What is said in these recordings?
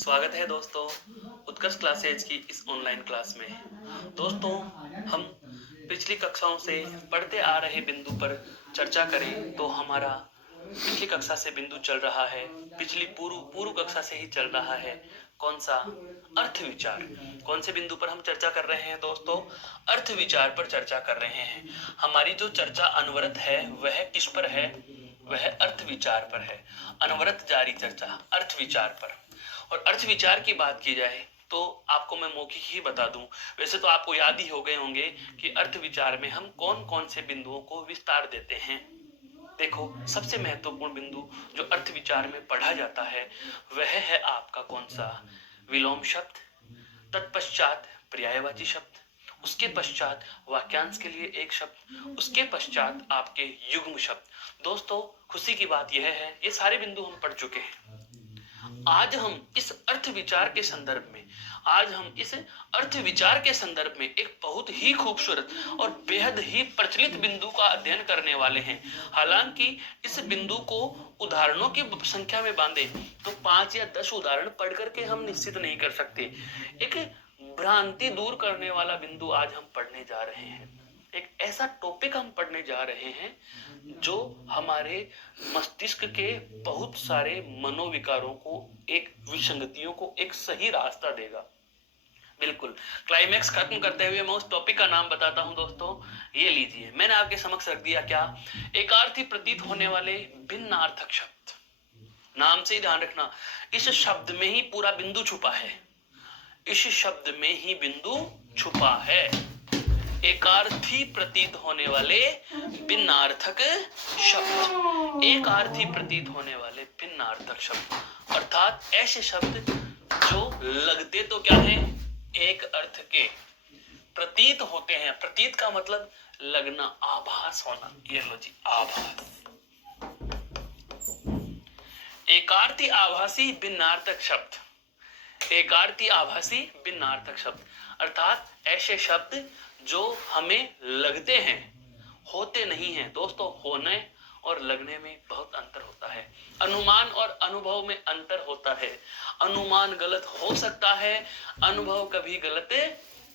स्वागत है दोस्तों उत्कर्ष क्लासेज की इस ऑनलाइन क्लास में। दोस्तों, हम पिछली कक्षाओं से पढ़ते आ रहे बिंदु पर चर्चा करें तो हमारा पिछली कक्षा से बिंदु चल रहा है, पिछली पूर्व पूर्व कक्षा से ही चल रहा है। कौन सा? अर्थ विचार। कौन से बिंदु पर हम चर्चा कर रहे हैं दोस्तों? अर्थ विचार पर चर्चा कर रहे हैं। हमारी जो चर्चा अनवरत है वह किस पर है? वह अर्थ विचार पर है। अनवरत जारी चर्चा अर्थ विचार पर। और अर्थ विचार की बात की जाए तो आपको मैं मौखिक ही बता दूं, वैसे तो आपको याद ही हो गए होंगे कि अर्थ विचार में हम कौन कौन से बिंदुओं को विस्तार देते हैं। देखो, सबसे महत्वपूर्ण बिंदु जो अर्थ विचार में पढ़ा जाता है वह है आपका कौन सा? विलोम शब्द, तत्पश्चात पर्यायवाची शब्द, उसके पश्चात वाक्यांश के लिए एक शब्द, उसके पश्चात आपके युग्म शब्द। दोस्तों, खुशी की बात यह है ये सारे बिंदु हम पढ़ चुके हैं। आज हम इस अर्थ विचार के संदर्भ में एक बहुत ही खूबसूरत और बेहद ही प्रचलित बिंदु का अध्ययन करने वाले हैं। हालांकि इस बिंदु को उदाहरणों की संख्या में बांधे तो 5 या 10 उदाहरण पढ़ करके हम निश्चित नहीं कर सकते। एक भ्रांति दूर करने वाला बिंदु आज हम पढ़ने जा रहे हैं। एक ऐसा टॉपिक हम पढ़ने जा रहे हैं जो हमारे मस्तिष्क के बहुत सारे मनोविकारों को, एक विसंगतियों को एक सही रास्ता देगा। बिल्कुल क्लाइमैक्स खत्म करते हुए मैं उस टॉपिक का नाम बताता हूं दोस्तों। ये लीजिए, मैंने आपके समक्ष रख दिया क्या? एकार्थी प्रतीत होने वाले भिन्नार्थक शब्द। नाम से ही ध्यान रखना, इस शब्द में ही पूरा बिंदु छुपा है। इस शब्द में ही बिंदु छुपा है। एकार्थी प्रतीत होने वाले भिन्नार्थक शब्द। एकार्थी प्रतीत होने वाले भिन्नार्थक शब्द अर्थात ऐसे शब्द जो लगते तो क्या है? एक अर्थ के, प्रतीत होते हैं। प्रतीत का मतलब लगना, आभास होना। ये लो जी, आभास। एकार्थी आभासी भिन्नार्थक शब्द। एकार्थी आभासी भिन्नार्थक शब्द अर्थात ऐसे शब्द जो हमें लगते हैं, होते नहीं हैं। दोस्तों, होने और लगने में बहुत अंतर होता है। अनुमान और अनुभव में अंतर होता है। अनुमान गलत हो सकता है, अनुभव कभी गलत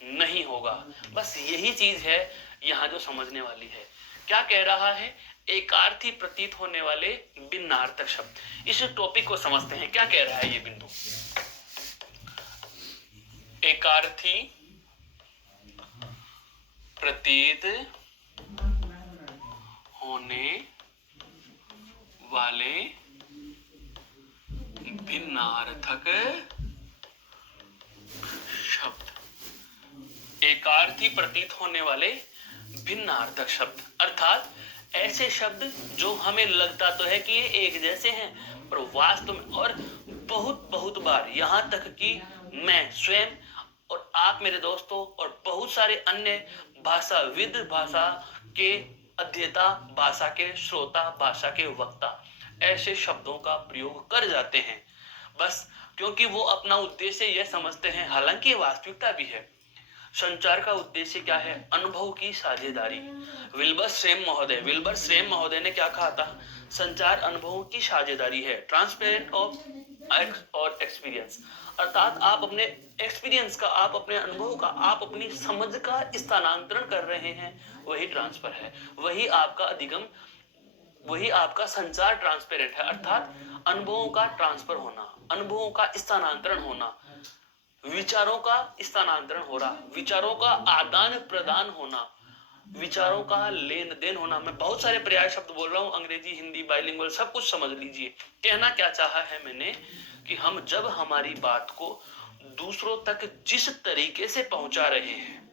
नहीं होगा। बस यही चीज है यहाँ जो समझने वाली है। क्या कह रहा है? एकार्थी प्रतीत होने वाले भिन्नार्थक शब्द। इस टॉपिक को समझते हैं, क्या कह रहा है ये बिंदु? एकार्थी प्रतीत होने वाले भिन्नार्थक शब्द। एकार्थी प्रतीत होने वाले भिन्नार्थक शब्द अर्थात ऐसे शब्द जो हमें लगता तो है कि ये एक जैसे हैं, पर वास्तव में और बहुत बहुत बार, यहां तक कि मैं स्वयं और आप मेरे दोस्तों और बहुत सारे अन्य भाषाविद, भाषा के अध्येता, भाषा के श्रोता, भाषा के वक्ता ऐसे शब्दों का प्रयोग कर जाते हैं, बस क्योंकि वो अपना उद्देश्य यह समझते हैं। हालांकि वास्तविकता भी है। संचार का उद्देश्य क्या है? अनुभव की साझेदारी। विल्बर श्रेम महोदय ने क्या कहा था? संचार अनुभवों की साझेदारी है। ट्रांसपेरेंट ऑफ और एक्सपीरियंस अर्थात आप अपने एक्सपीरियंस का, आप अपने अनुभव का, आप अपनी समझ का स्थानांतरण कर रहे हैं, वही ट्रांसफर है। वही आपका अधिगम, वही आपका संचार ट्रांसपेरेंट है। अर्थात अनुभवों का ट्रांसफर होना, अनुभवों का स्थानांतरण होना, विचारों का स्थानांतरण हो रहा, विचारों का आदान प्रदान होना, विचारों का लेन देन होना। मैं बहुत सारे पर्याय शब्द बोल रहा हूं, अंग्रेजी, हिंदी, बाइलिंगुअल, सब कुछ समझ लीजिए। कहना क्या चाहा है मैंने कि हम जब हमारी बात को दूसरों तक जिस तरीके से पहुंचा रहे हैं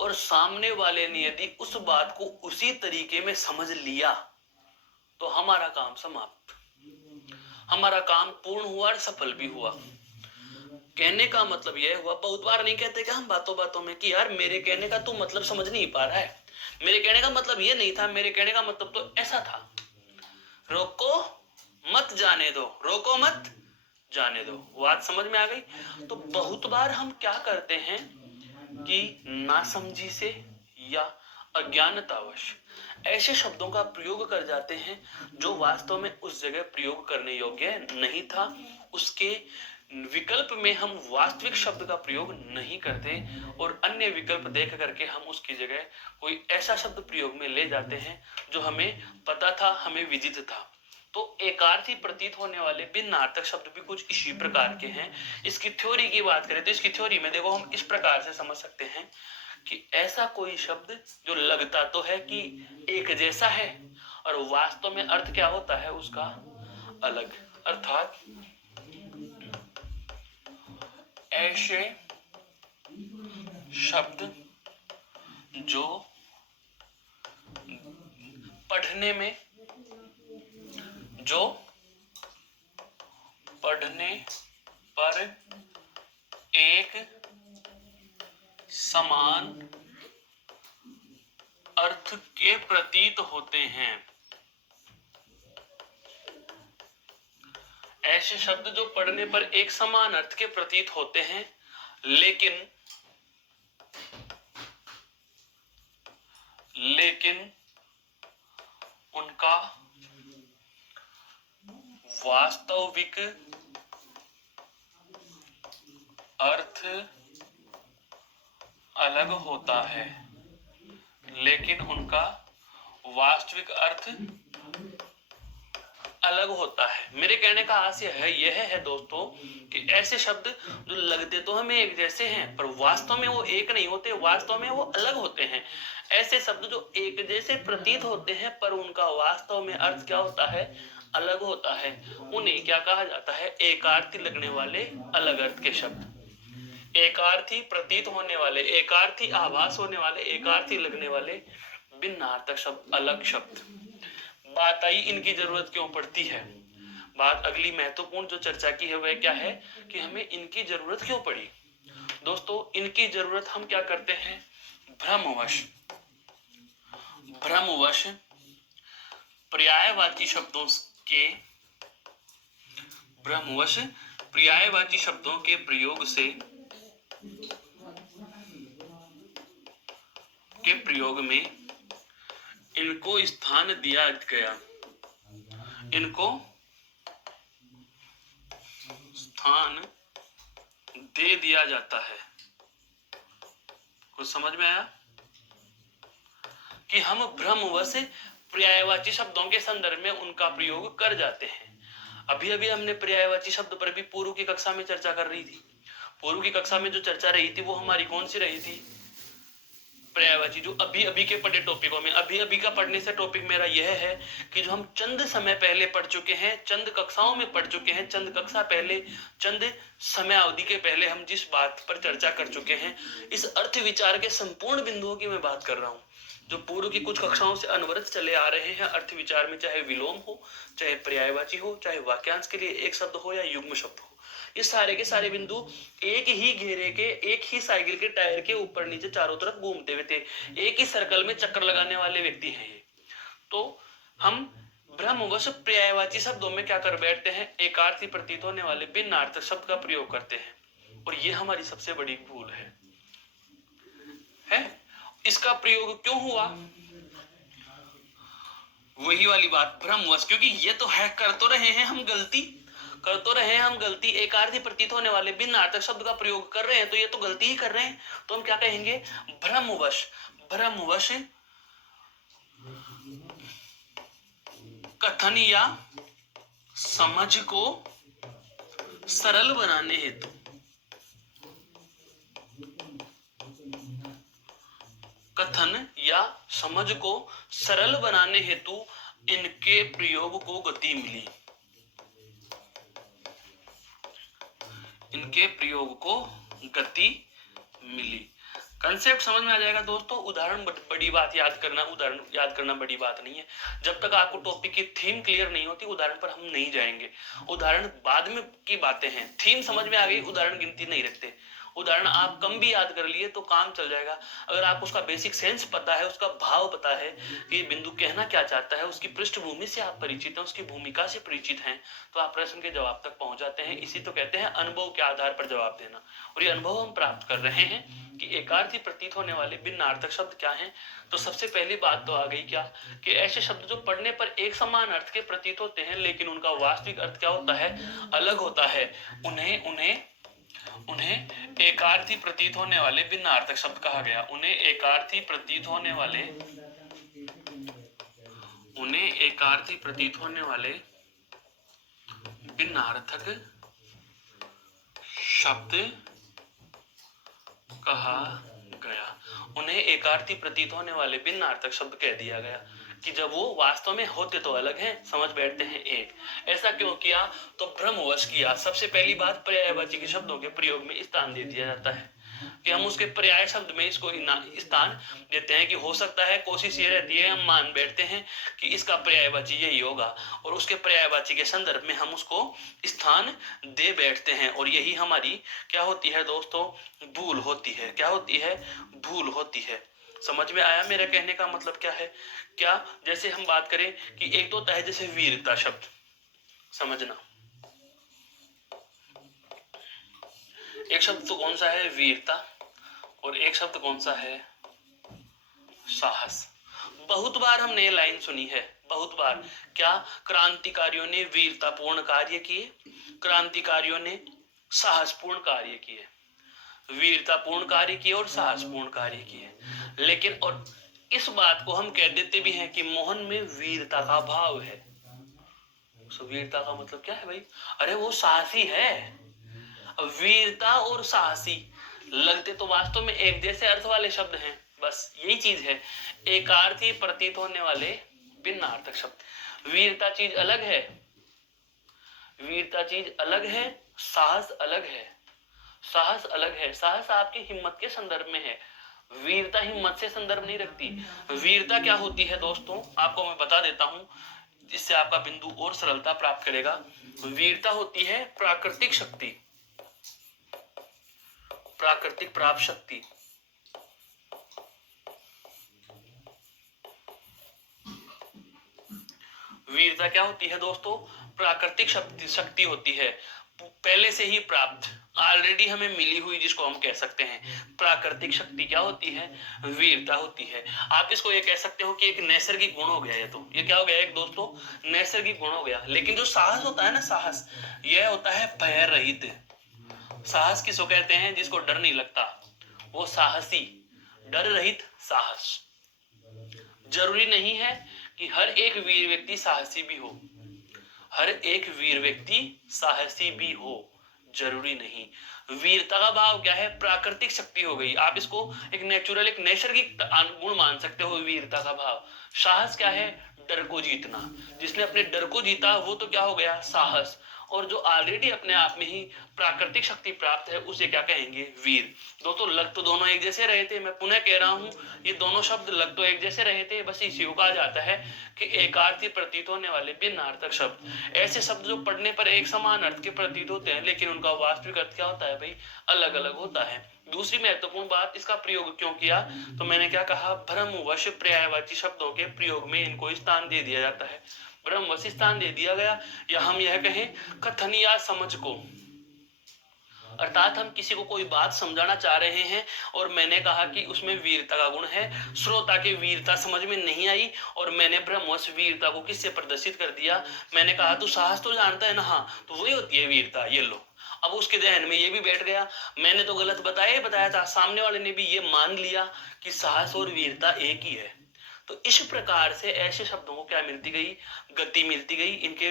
और सामने वाले ने यदि उस बात को उसी तरीके में समझ लिया तो हमारा काम समाप्त, हमारा काम पूर्ण हुआ और सफल भी हुआ। कहने का मतलब यह हुआ, बहुत बार नहीं कहते कि हम बातों बातों में कि यार मेरे कहने का तू मतलब समझ नहीं पा रहा है, मेरे कहने का मतलब ये नहीं था, मेरे कहने का मतलब तो ऐसा था। रोको मत जाने दो, रोको मत जाने दो। बात समझ में आ गई? तो बहुत बार हम क्या करते हैं कि नासमझी से या अज्ञानतावश ऐसे शब्दों का प्रयोग कर जाते हैं जो वास्तव में उस जगह प्रयोग करने योग्य नहीं था। उसके विकल्प में हम वास्तविक शब्द का प्रयोग नहीं करते और अन्य विकल्प देख करके हम उसकी जगह कोई ऐसा शब्द प्रयोग में ले जाते हैं जो हमें पता था, हमें विदित था। तो एकार्थी प्रतीत होने वाले भिन्नार्थक शब्द भी कुछ इसी प्रकार के हैं। इसकी थ्योरी की बात करें तो इसकी थ्योरी में देखो हम इस प्रकार से समझ सकते हैं कि ऐसा कोई शब्द जो लगता तो है कि एक जैसा है और वास्तव में अर्थ क्या होता है उसका अलग। अर्थात ऐसे शब्द जो पढ़ने पर एक समान अर्थ के प्रतीत होते हैं। ऐसे शब्द जो पढ़ने पर एक समान अर्थ के प्रतीत होते हैं लेकिन उनका वास्तविक अर्थ अलग होता है। लेकिन उनका वास्तविक अर्थ अलग होता है। मेरे कहने का आशय है यह है दोस्तों कि ऐसे शब्द जो लगते तो हमें एक जैसे हैं पर वास्तव में वो एक नहीं होते, वास्तव में वो अलग होते हैं। ऐसे शब्द जो एक जैसे प्रतीत होते हैं पर उनका वास्तव में अर्थ क्या होता है, अलग होता है, उन्हें क्या कहा जाता है, एकार्थी लगने वाले अलग अर्थ के शब्द। एकार्थी प्रतीत होने वाले, एकार्थी आभास होने वाले, एकार्थी लगने वाले भिन्नार्थक शब्द, अलग शब्द। बात आई इनकी जरूरत क्यों पड़ती है। बात अगली महत्वपूर्ण जो चर्चा की है वह क्या है कि हमें इनकी जरूरत क्यों पड़ी। दोस्तों इनकी जरूरत हम क्या करते हैं, भ्रमवश पर्यायवाची शब्दों के प्रयोग में इनको स्थान दिया गया, इनको स्थान दे दिया जाता है। कुछ समझ में आया कि हम भ्रमवश पर्यायवाची शब्दों के संदर्भ में उनका प्रयोग कर जाते हैं। अभी अभी हमने पर्यायवाची शब्द पर भी पूर्व की कक्षा में चर्चा कर रही थी। पूर्व की कक्षा में जो चर्चा रही थी वो हमारी कौन सी रही थी, पर्यायवाची। जो अभी अभी के पढ़े टॉपिकों में, अभी अभी का पढ़ने से टॉपिक मेरा यह है कि जो हम चंद समय पहले पढ़ चुके हैं, चंद कक्षाओं में पढ़ चुके हैं, चंद कक्षा पहले, चंद समय अवधि के पहले हम जिस बात पर चर्चा कर चुके हैं, इस अर्थ विचार के संपूर्ण बिंदुओं की मैं बात कर रहा हूं जो पूर्व की कुछ कक्षाओं से अनवरत चले आ रहे हैं। अर्थ विचार में चाहे विलोम हो, चाहे पर्यायवाची हो, चाहे वाक्यांश के लिए एक शब्द हो या युग्म शब्द हो, ये सारे के सारे बिंदु एक ही घेरे के, एक ही साइकिल के टायर के ऊपर नीचे चारों तरफ घूमते हुए थे, एक ही सर्कल में चक्कर लगाने वाले व्यक्ति हैं ये। तो हम भ्रमवश पर्यायवाची शब्दों में क्या कर बैठते हैं, एकार्थी प्रतीत होने वाले भिन्नार्थक शब्द का प्रयोग करते हैं और ये हमारी सबसे बड़ी भूल है। इसका प्रयोग क्यों हुआ, वही वाली बात, भ्रमवश, क्योंकि ये तो है, कर तो रहे हैं हम गलती, एकार्थी प्रतीत होने वाले भिन्नार्थक शब्द का प्रयोग कर रहे हैं तो ये तो गलती ही कर रहे हैं। तो हम क्या कहेंगे, भ्रमवश कथन या समझ को सरल बनाने हेतु, कथन या समझ को सरल बनाने हेतु इनके प्रयोग को गति मिली, इनके प्रयोग को गति मिली। कंसेप्ट समझ में आ जाएगा दोस्तों। उदाहरण बड़ी बात याद करना बड़ी बात नहीं है। जब तक आपको टॉपिक की थीम क्लियर नहीं होती उदाहरण पर हम नहीं जाएंगे। उदाहरण बाद में की बातें हैं, थीम समझ में आ गई, उदाहरण गिनती नहीं रखते। उदाहरण आप कम भी याद कर लिए तो काम चल जाएगा। अगर आपको उसका बेसिक सेंस पता है, उसका भाव पता है कि बिंदु कहना क्या चाहता है, उसकी पृष्ठभूमि से आप परिचित हैं, उसकी भूमिका से परिचित हैं, तो आप प्रश्न के जवाब तक पहुंच जाते हैं। इसी तो कहते हैं अनुभव के आधार पर जवाब देना, और ये अनुभव हम प्राप्त कर रहे हैं कि एकार्थी प्रतीत होने वाले भिन्नार्थक शब्द क्या हैं। तो सबसे पहली बात तो आ गई क्या कि ऐसे शब्द जो पढ़ने पर एक समान अर्थ के प्रतीत होते हैं लेकिन उनका वास्तविक अर्थ क्या होता है, अलग होता है, उन्हें एकार्थी प्रतीत होने वाले भिन्नार्थक शब्द कहा गया। उन्हें एकार्थी प्रतीत होने वाले भिन्नार्थक शब्द कहा गया। उन्हें एकार्थी प्रतीत होने वाले भिन्नार्थक शब्द कह दिया गया कि जब वो वास्तव में होते तो अलग हैं, समझ बैठते हैं एक। ऐसा क्यों किया, तो भ्रमवश किया। सबसे पहली बात, पर्यायवाची के शब्दों के प्रयोग में स्थान दे दिया जाता है कि हम उसके पर्याय शब्द में इसको स्थान देते हैं कि हो सकता है, कोशिश ये रहती है, हम मान बैठते हैं कि इसका पर्यायवाची यही होगा और उसके पर्यायवाची के संदर्भ में हम उसको स्थान दे बैठते हैं और यही हमारी क्या होती है दोस्तों, भूल होती है। क्या होती है, भूल होती है। समझ में आया मेरा कहने का मतलब क्या है। क्या, जैसे हम बात करें कि एक तो होता है जैसे वीरता शब्द, समझना, एक शब्द तो कौन सा है, वीरता, और एक शब्द कौन सा है, साहस। बहुत बार हमने ये लाइन सुनी है, बहुत बार। क्या, क्रांतिकारियों ने वीरतापूर्ण कार्य किए, क्रांतिकारियों ने साहसपूर्ण कार्य किए, वीरतापूर्ण कार्य किए और साहसपूर्ण कार्य किए। लेकिन और इस बात को हम कह देते भी हैं कि मोहन में वीरता का भाव है। तो वीरता का मतलब क्या है भाई, अरे वो साहसी है। वीरता और साहसी लगते तो वास्तव में एक जैसे अर्थ वाले शब्द हैं, बस यही चीज है। एकार्थी प्रतीत होने वाले भिन्नार्थक शब्द। वीरता चीज अलग है, वीरता चीज अलग है, साहस अलग है। साहस अलग है, साहस आपकी हिम्मत के संदर्भ में है, वीरता हिम्मत से संदर्भ नहीं रखती। वीरता क्या होती है दोस्तों, आपको मैं बता देता हूं, जिससे आपका बिंदु और सरलता प्राप्त करेगा। वीरता होती है प्राकृतिक शक्ति, प्राकृतिक प्राप्त शक्ति। वीरता क्या होती है दोस्तों, प्राकृतिक शक्ति होती है, पहले से ही प्राप्त, ऑलरेडी हमें मिली हुई, जिसको हम कह सकते हैं प्राकृतिक शक्ति। क्या होती है, वीरता होती है। आप इसको ये कह सकते हो कि एक नैसर्गिक गुण हो गया। ये क्या हो गया, एक दोस्तों नैसर्गिक गुण हो गया। लेकिन जो साहस होता है ना, साहस, यह होता है भय रहित। साहस किसको कहते हैं, जिसको डर नहीं लगता, वो साहसी, डर रहित साहस। जरूरी नहीं है कि हर एक वीर व्यक्ति साहसी भी हो, हर एक वीर व्यक्ति साहसी भी हो, जरूरी नहीं। वीरता का भाव क्या है, प्राकृतिक शक्ति हो गई। आप इसको एक नेचुरल, एक नैसर्गिक गुण मान सकते हो वीरता का भाव। साहस क्या है, डर को जीतना। जिसने अपने डर को जीता वो तो क्या हो गया, साहस। और जो ऑलरेडी अपने आप में ही प्राकृतिक शक्ति प्राप्त है उसे क्या कहेंगे, वीर। दोस्तों लग तो दोनों एक जैसे रहे थे, मैं पुनः कह रहा हूं, ये दोनों शब्द लग तो एक जैसे रहे थे, बस इसी को कहा जाता है कि एकार्थी प्रतीत होने वाले भिन्नार्थक शब्द। ऐसे शब्द जो पढ़ने पर एक समान अर्थ के प्रतीत होते हैं लेकिन उनका वास्तविक अर्थ क्या होता है भाई, अलग अलग होता है। दूसरी महत्वपूर्ण बात, इसका प्रयोग क्यों किया, तो मैंने क्या कहा, भ्रमवश पर्यायवाची शब्दों के प्रयोग में इनको स्थान दे दिया जाता है। भ्रमवश स्थान दे दिया गया, या हम यह कहें कथन या समझ को, अर्थात हम किसी को कोई बात समझाना चाह रहे हैं और मैंने कहा कि उसमें वीरता का गुण है, श्रोता के वीरता समझ में नहीं आई और मैंने भ्रमवश वीरता को किससे प्रदर्शित कर दिया, मैंने कहा तू साहस तो जानता है ना, हाँ, तो वही होती है वीरता, ये लो। अब उसके जहन में ये भी बैठ गया, मैंने तो गलत बताया था, सामने वाले ने भी ये मान लिया कि साहस और वीरता एक ही है। तो इस प्रकार से ऐसे शब्दों को क्या मिलती गई, गति मिलती गई, इनके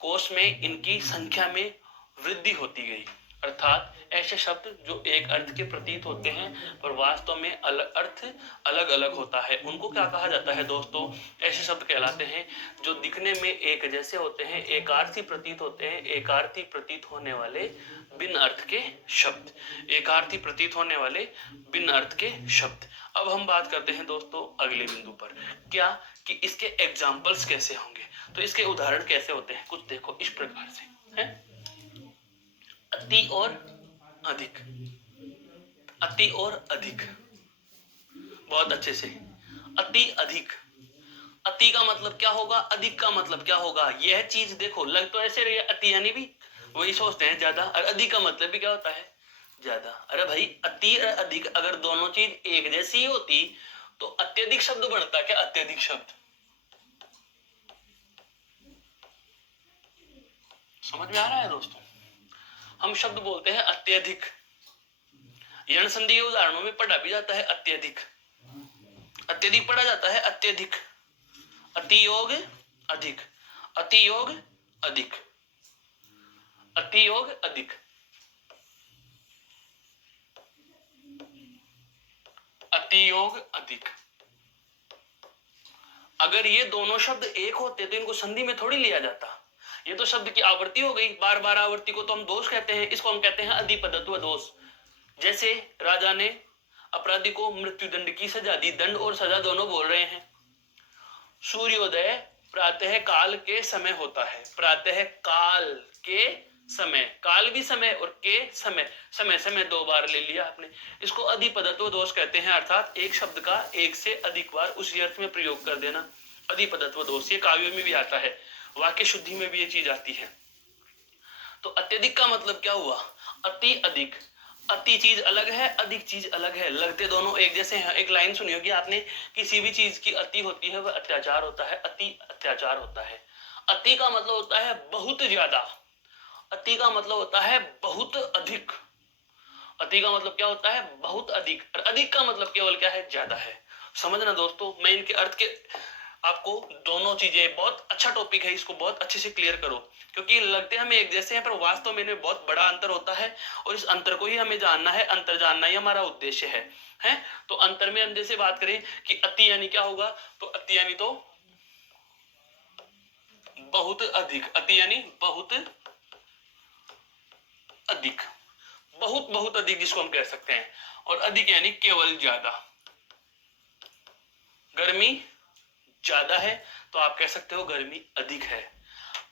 कोश में, इनकी संख्या में वृद्धि होती गई। अर्थात ऐसे शब्द जो एक अर्थ के प्रतीत होते हैं पर वास्तव में अर्थ अलग अलग होता है, उनको क्या कहा जाता है दोस्तों, ऐसे शब्द कहलाते हैं जो दिखने में एक जैसे होते हैं, एकार्थी प्रतीत होते हैं, एकार्थी प्रतीत होने वाले भिन्न अर्थ के शब्द, एकार्थी प्रतीत होने वाले भिन्न अर्थ के शब्द। अब हम बात करते हैं दोस्तों अगले बिंदु पर, क्या कि इसके एग्जाम्पल्स कैसे होंगे, तो इसके उदाहरण कैसे होते हैं, कुछ देखो इस प्रकार से है। अति और अधिक, अति और अधिक, बहुत अच्छे से, अति अधिक। अति का मतलब क्या होगा, अधिक का मतलब क्या होगा, यह चीज देखो, लग तो ऐसे रही है, अति यानी भी वही सोचते हैं ज्यादा, और अधिक का मतलब भी क्या होता है, ज्यादा। अरे भाई अति और अधिक अगर दोनों चीज एक जैसी ही होती तो अत्यधिक शब्द बनता क्या? अत्यधिक शब्द। समझ में आ रहा है दोस्तों? हम शब्द बोलते हैं अत्यधिक, यण संधि के उदाहरणों में पढ़ा भी जाता है अत्यधिक, अत्यधिक पढ़ा जाता है अत्यधिक, अतियोग अधिक, अतियोग अधिक, अतियोग अधिक, अतियोग अधिक। अगर ये दोनों शब्द एक होते तो इनको संधि में थोड़ी लिया जाता। ये तो शब्द की आवृत्ति हो गई, बार बार आवृत्ति को तो हम दोष कहते हैं, इसको हम कहते हैं अधिपदत्व दोष। जैसे राजा ने अपराधी को मृत्यु दंड की सजा दी, दंड और सजा दोनों बोल रहे हैं। सूर्योदय प्रातः काल के समय होता है, प्रातः काल के समय, काल भी समय और के समय, समय समय दो बार ले लिया आपने, इसको अधिपदत्व दोष कहते हैं। अर्थात एक शब्द का एक से अधिक बार उसी अर्थ में प्रयोग कर देना, अधिपदत्व दोष। ये काव्य में भी आता है, वाक्य शुद्धि में भी ये चीज आती है। तो अत्यधिक का मतलब क्या हुआ? अति अधिक। अति चीज अलग है, अधिक चीज अलग है, लगते दोनों एक जैसे हैं। एक लाइन सुनी होगी आपने, किसी भी चीज की अति होती है वह अत्याचार होता है, अति अत्याचार होता है। अति का मतलब होता है बहुत ज्यादा, अति का मतलब होता है बहुत अधिक, अति का मतलब क्या होता है? बहुत अधिक। और अधिक का मतलब केवल क्या है? ज्यादा है। समझना दोस्तों, मैं इनके अर्थ के आपको दोनों चीजें, बहुत अच्छा टॉपिक है, इसको बहुत अच्छे से क्लियर करो, क्योंकि लगते हमें एक जैसे हैं पर वास्तव में इनमें बहुत बड़ा अंतर होता है और इस अंतर को ही हमें जानना है, अंतर जानना ही हमारा उद्देश्य है? तो अंतर में हम जैसे बात करें कि अति यानी क्या होगा, तो अति यानी तो बहुत अधिक, अति यानी बहुत अधिक, बहुत बहुत अधिक जिसको हम कह सकते हैं। और अधिक यानी केवल ज्यादा। गर्मी ज्यादा है तो आप कह सकते हो गर्मी अधिक है।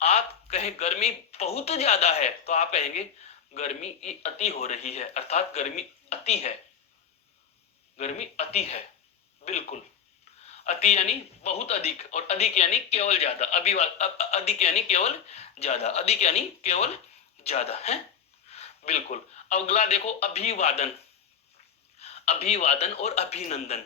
आप कहें गर्मी बहुत ज्यादा है तो आप कहेंगे गर्मी अति हो रही है, अर्थात गर्मी अति है, गर्मी अति है। बिल्कुल, अति यानी बहुत अधिक और अधिक यानी केवल ज्यादा। अधिक यानी केवल ज्यादा, अधिक यानी केवल ज्यादा है। बिल्कुल। अगला देखो, अभिवादन। अभिवादन और अभिनंदन।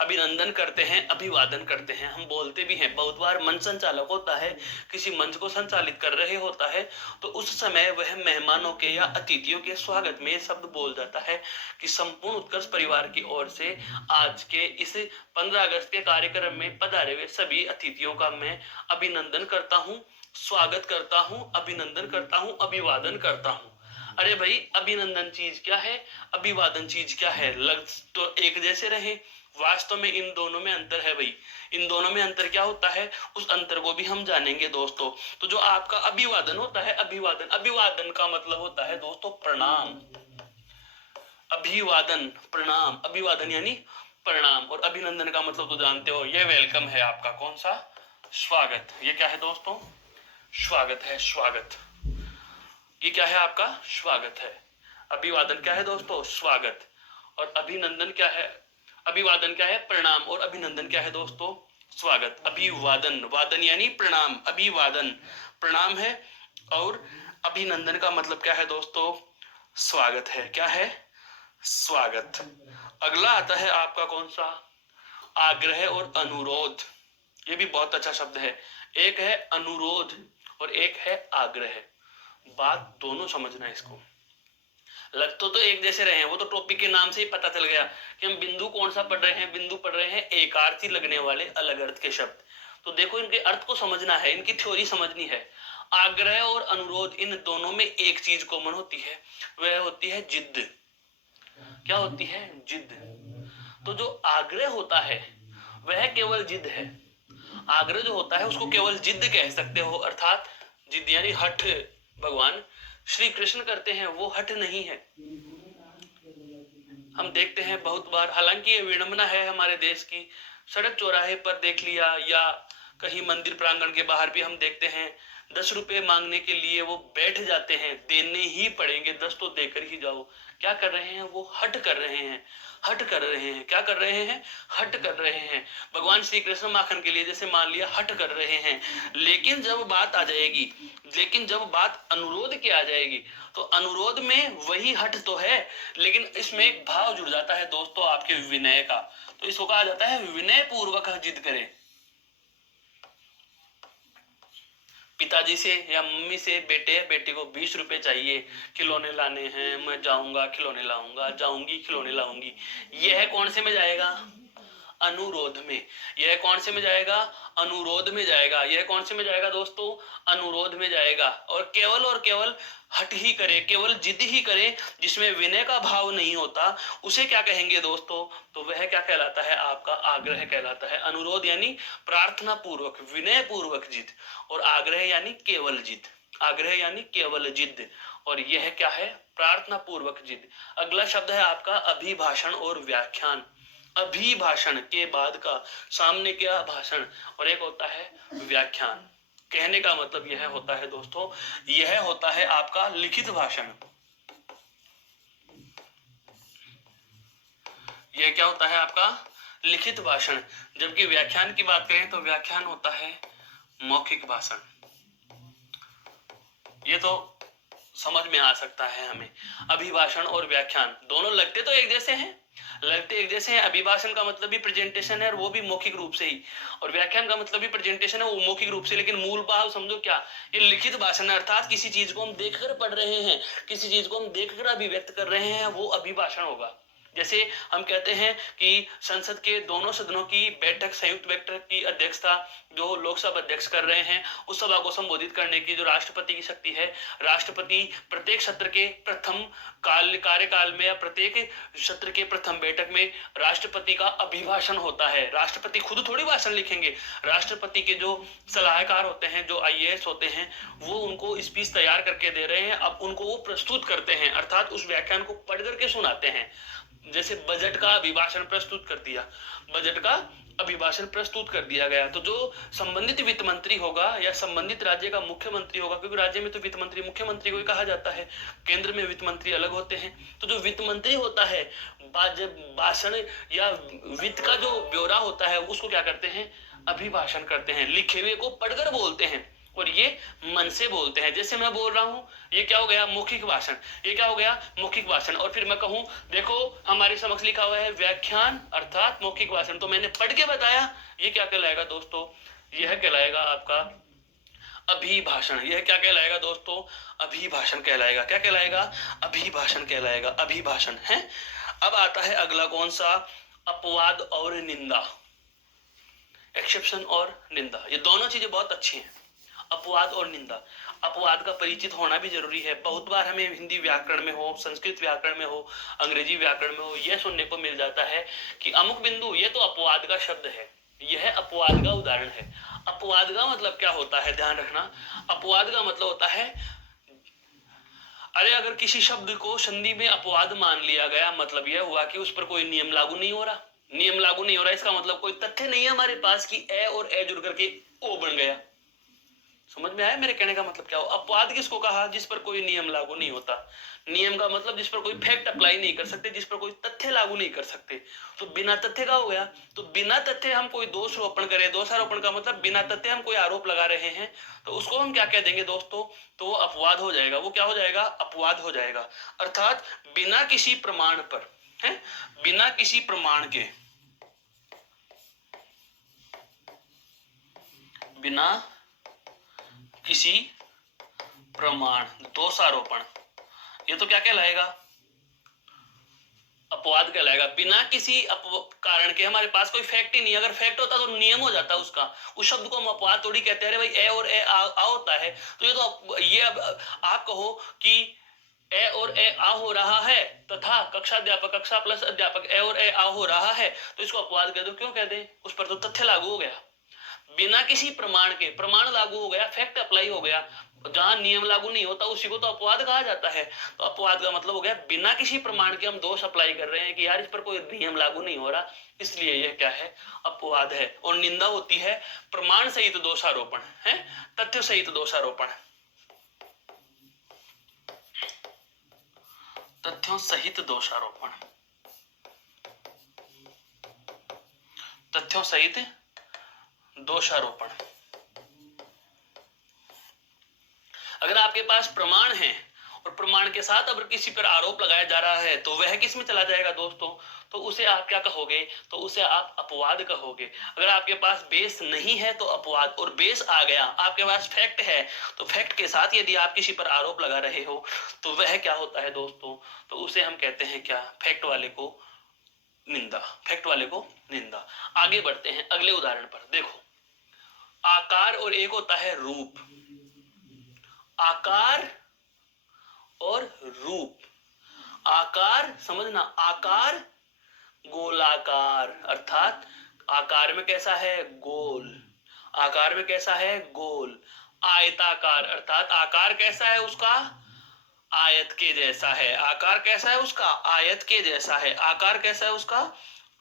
अभिनंदन करते हैं, अभिवादन करते हैं, हम बोलते भी हैं। बहुत बार मंच संचालक होता है, किसी मंच को संचालित कर रहे होता है, तो उस समय वह मेहमानों के या अतिथियों के स्वागत में शब्द बोल जाता है कि संपूर्ण उत्कर्ष परिवार की ओर से आज के इस 15 अगस्त के कार्यक्रम में पधारे हुए सभी अतिथियों का मैं अभिनंदन करता हूँ, स्वागत करता हूँ, अभिनंदन करता हूँ, अभिवादन करता हूँ। अरे भाई, अभिनंदन चीज क्या है, अभिवादन चीज क्या है? लग तो एक जैसे रहे, वास्तव में इन दोनों में अंतर है भाई। इन दोनों में अंतर क्या होता है, उस अंतर को भी हम जानेंगे दोस्तों। तो जो आपका अभिवादन होता है, अभिवादन, अभिवादन का मतलब होता है दोस्तों प्रणाम। अभिवादन प्रणाम, अभिवादन यानी प्रणाम। और अभिनंदन का मतलब तो जानते हो, ये वेलकम है आपका, कौन सा? स्वागत। ये क्या है दोस्तों? स्वागत है, स्वागत। ये क्या है आपका? स्वागत है। अभिवादन क्या है दोस्तों? स्वागत। और अभिनंदन क्या है? अभिवादन क्या है? प्रणाम। और अभिनंदन क्या है दोस्तों? स्वागत। अभिवादन, वादन यानी प्रणाम, अभिवादन प्रणाम है। और अभिनंदन का मतलब क्या है दोस्तों? स्वागत है। क्या है? स्वागत। अगला आता है आपका कौन सा? आग्रह और अनुरोध। ये भी बहुत अच्छा शब्द है। एक है अनुरोध और एक है आग्रह। बात दोनों समझना है इसको। लग तो एक जैसे रहे हैं, वो तो टॉपिक के नाम से ही पता चल गया कि हम बिंदु कौन सा पढ़ रहे हैं। बिंदु पढ़ रहे हैं एकार्थी लगने वाले अलग अर्थ के शब्द। तो देखो, इनके अर्थ को समझना है, इनकी थ्योरी समझनी है। आग्रह और अनुरोध, इन दोनों में एक चीज कॉमन होती है, वह होती है जिद। क्या होती है? जिद। तो जो आग्रह होता है वह केवल जिद है। आग्रह जो होता है उसको केवल जिद कह सकते हो, अर्थात जिद यानी हठ। भगवान श्री कृष्ण करते हैं, वो हठ नहीं है। हम देखते हैं बहुत बार, हालांकि ये विडंबना है हमारे देश की, सड़क चौराहे पर देख लिया या कहीं मंदिर प्रांगण के बाहर भी हम देखते हैं 10 रुपए मांगने के लिए वो बैठ जाते हैं, देने ही पड़ेंगे, 10 तो देकर ही जाओ। क्या कर रहे हैं वो? हट कर रहे हैं, हट कर रहे हैं। क्या कर रहे हैं? हट कर रहे हैं। भगवान श्री कृष्ण माखन के लिए जैसे मान लिया हट कर रहे हैं। लेकिन जब बात आ जाएगी, लेकिन जब बात अनुरोध की आ जाएगी, तो अनुरोध में वही हट तो है, लेकिन इसमें एक भाव जुड़ जाता है दोस्तों आपके विनय का। तो इसको कहा जाता है विनय पूर्वक जिद करें। पिताजी से या मम्मी से बेटे या बेटी को 20 रुपए चाहिए, खिलौने लाने हैं, मैं जाऊंगा खिलौने लाऊंगा, जाऊंगी खिलौने लाऊंगी, यह कौन से में जाएगा? अनुरोध में। यह कौन से में जाएगा? अनुरोध में जाएगा। यह कौन से में जाएगा दोस्तों? अनुरोध में जाएगा। और केवल हट ही करे, केवल जिद ही करे, जिसमें विनय का भाव नहीं होता, उसे क्या कहेंगे दोस्तों? तो वह क्या कहलाता है? आपका आग्रह कहलाता है। अनुरोध यानी प्रार्थना पूर्वक, विनय पूर्वक जिद, और आग्रह यानी केवल जिद। आग्रह यानी केवल जिद, और यह क्या है? प्रार्थना पूर्वक जिद। अगला शब्द है आपका अभिभाषण और व्याख्यान। अभिभाषण के बाद का सामने क्या? भाषण। और एक होता है व्याख्यान। कहने का मतलब यह होता है दोस्तों, यह होता है आपका लिखित भाषण। यह क्या होता है? आपका लिखित भाषण। जबकि व्याख्यान की बात करें तो व्याख्यान होता है मौखिक भाषण। ये तो समझ में आ सकता है हमें। अभिभाषण और व्याख्यान दोनों लगते तो एक जैसे हैं, लगते एक जैसे हैं। अभिभाषण का मतलब भी प्रेजेंटेशन है, और वो भी मौखिक रूप से ही, और व्याख्यान का मतलब भी प्रेजेंटेशन है, वो मौखिक रूप से। लेकिन मूल भाव समझो क्या? ये लिखित भाषण है, अर्थात किसी चीज को हम देखकर पढ़ रहे हैं, किसी चीज को हम देखकर अभिव्यक्त कर रहे हैं, वो अभिभाषण होगा। जैसे हम कहते हैं कि संसद के दोनों सदनों की बैठक, संयुक्त बैठक की अध्यक्षता जो लोकसभा अध्यक्ष कर रहे हैं, उस सभा को संबोधित करने की जो राष्ट्रपति की शक्ति है, राष्ट्रपति प्रत्येक सत्र के प्रथम कार्यकाल में या प्रत्येक सत्र के प्रथम बैठक में राष्ट्रपति का अभिभाषण होता है। राष्ट्रपति खुद थोड़ी भाषण लिखेंगे, राष्ट्रपति के जो सलाहकार होते हैं, जो आईएएस होते हैं, वो उनको स्पीच तैयार करके दे रहे हैं, अब उनको वो प्रस्तुत करते हैं, अर्थात उस व्याख्यान को पढ़ करके सुनाते हैं। जैसे बजट का अभिभाषण प्रस्तुत कर दिया, बजट का अभिभाषण प्रस्तुत कर दिया गया, तो जो संबंधित वित्त मंत्री होगा या संबंधित राज्य का मुख्यमंत्री होगा, क्योंकि राज्य में तो वित्त मंत्री मुख्यमंत्री को ही कहा जाता है, केंद्र में वित्त मंत्री अलग होते हैं, तो जो वित्त मंत्री होता है, भाषण या वित्त का जो ब्यौरा होता है, उसको क्या करते हैं? अभिभाषण करते हैं। लिखे हुए को पढ़कर बोलते हैं, और ये मन से बोलते हैं। जैसे मैं बोल रहा हूं, ये क्या हो गया? मौखिक भाषण। ये क्या हो गया? मौखिक भाषण। और फिर मैं कहूं, देखो हमारे समक्ष लिखा हुआ है व्याख्यान, अर्थात मौखिक भाषण, तो मैंने पढ़ के बताया, ये क्या कहलाएगा दोस्तों? यह कहलाएगा आपका अभिभाषण। यह क्या कहलाएगा दोस्तों? अभिभाषण कहलाएगा। क्या कहलाएगा? अभिभाषण कहलाएगा। अभिभाषण है। अब आता है अगला कौन सा? अपवाद और निंदा। एक्सेप्शन और निंदा, ये दोनों चीजें बहुत अच्छी हैं। अपवाद और निंदा। अपवाद का परिचित होना भी जरूरी है। बहुत बार हमें हिंदी व्याकरण में हो, संस्कृत व्याकरण में हो, अंग्रेजी व्याकरण में हो, यह सुनने को मिल जाता है कि अमुक बिंदु, ये तो अपवाद का शब्द है, यह अपवाद का उदाहरण है। अपवाद का मतलब क्या होता है? ध्यान रखना, अपवाद का मतलब होता है, अरे अगर किसी शब्द को संधि में अपवाद मान लिया गया, मतलब यह हुआ कि उस पर कोई नियम लागू नहीं हो रहा। नियम लागू नहीं हो रहा, इसका मतलब कोई तथ्य नहीं है हमारे पास कि ए और ए जुड़ करके ओ बन गया। समझ में आया मेरे कहने का मतलब क्या हो? अपवाद किसको कहा? जिस पर कोई नियम लागू नहीं होता। नियम का मतलब जिस पर कोई फैक्ट अप्लाई नहीं कर सकते, जिस पर कोई तथ्य लागू नहीं कर सकते। तो बिना तथ्य का हो गया। तो बिना तथ्य हम कोई दोषारोपण करें, दोषारोपण का मतलब बिना तथ्य हम कोई आरोप लगा रहे हैं, तो उसको हम क्या कह देंगे दोस्तों? तो वो अपवाद हो जाएगा। वो क्या हो जाएगा? अपवाद हो जाएगा। अर्थात बिना किसी प्रमाण पर, है, बिना किसी प्रमाण के, बिना किसी प्रमाण, दोषारोपण, ये तो क्या कहलाएगा? अपवाद कहलाएगा। बिना किसी कारण के, हमारे पास कोई फैक्ट ही नहीं। अगर फैक्ट होता तो नियम हो जाता उसका। उस शब्द को हम अपवाद थोड़ी कहते हैं। अरे भाई ए और ए आ होता है, तो ये तो ये आप कहो कि ए और ए आ हो रहा है, तथा कक्षा अध्यापक कक्षा प्लस अध्यापक ए और ए आ हो रहा है, तो इसको अपवाद कह दो। क्यों कह दे? उस पर तो तथ्य लागू हो गया। बिना किसी प्रमाण के, प्रमाण लागू हो गया, फैक्ट अप्लाई हो गया, जहां नियम लागू नहीं होता उसी को तो अपवाद कहा जाता है। तो अपवाद का मतलब हो गया बिना किसी प्रमाण के हम दोष अप्लाई कर रहे हैं कि यार इस पर कोई नियम लागू नहीं हो रहा, इसलिए यह क्या है, अपवाद है। और निंदा होती है प्रमाण सहित दोषारोपण है, तथ्य सहित दोषारोपण, तथ्यों सहित दोषारोपण, तथ्यों सहित दोषारोपण। अगर आपके पास प्रमाण है और प्रमाण के साथ अगर किसी पर आरोप लगाया जा रहा है तो वह किस में चला जाएगा दोस्तों, तो उसे आप क्या कहोगे, तो उसे आप अपवाद कहोगे। अगर आपके पास बेस नहीं है तो अपवाद, और बेस आ गया, आपके पास फैक्ट है, तो फैक्ट के साथ यदि आप किसी पर आरोप लगा रहे हो तो वह क्या होता है दोस्तों, तो उसे हम कहते हैं क्या, फैक्ट वाले को निंदा, फैक्ट वाले को निंदा। आगे बढ़ते हैं अगले उदाहरण पर। देखो, आकार और एक होता है रूप, आकार और रूप। आकार समझना, आकार गोलाकार, अर्थात आकार में कैसा है, गोल, आकार में कैसा है, गोल। आयताकार, अर्थात आकार कैसा है उसका, आयत के जैसा है। आकार कैसा है उसका, आयत के जैसा है। आकार कैसा है उसका,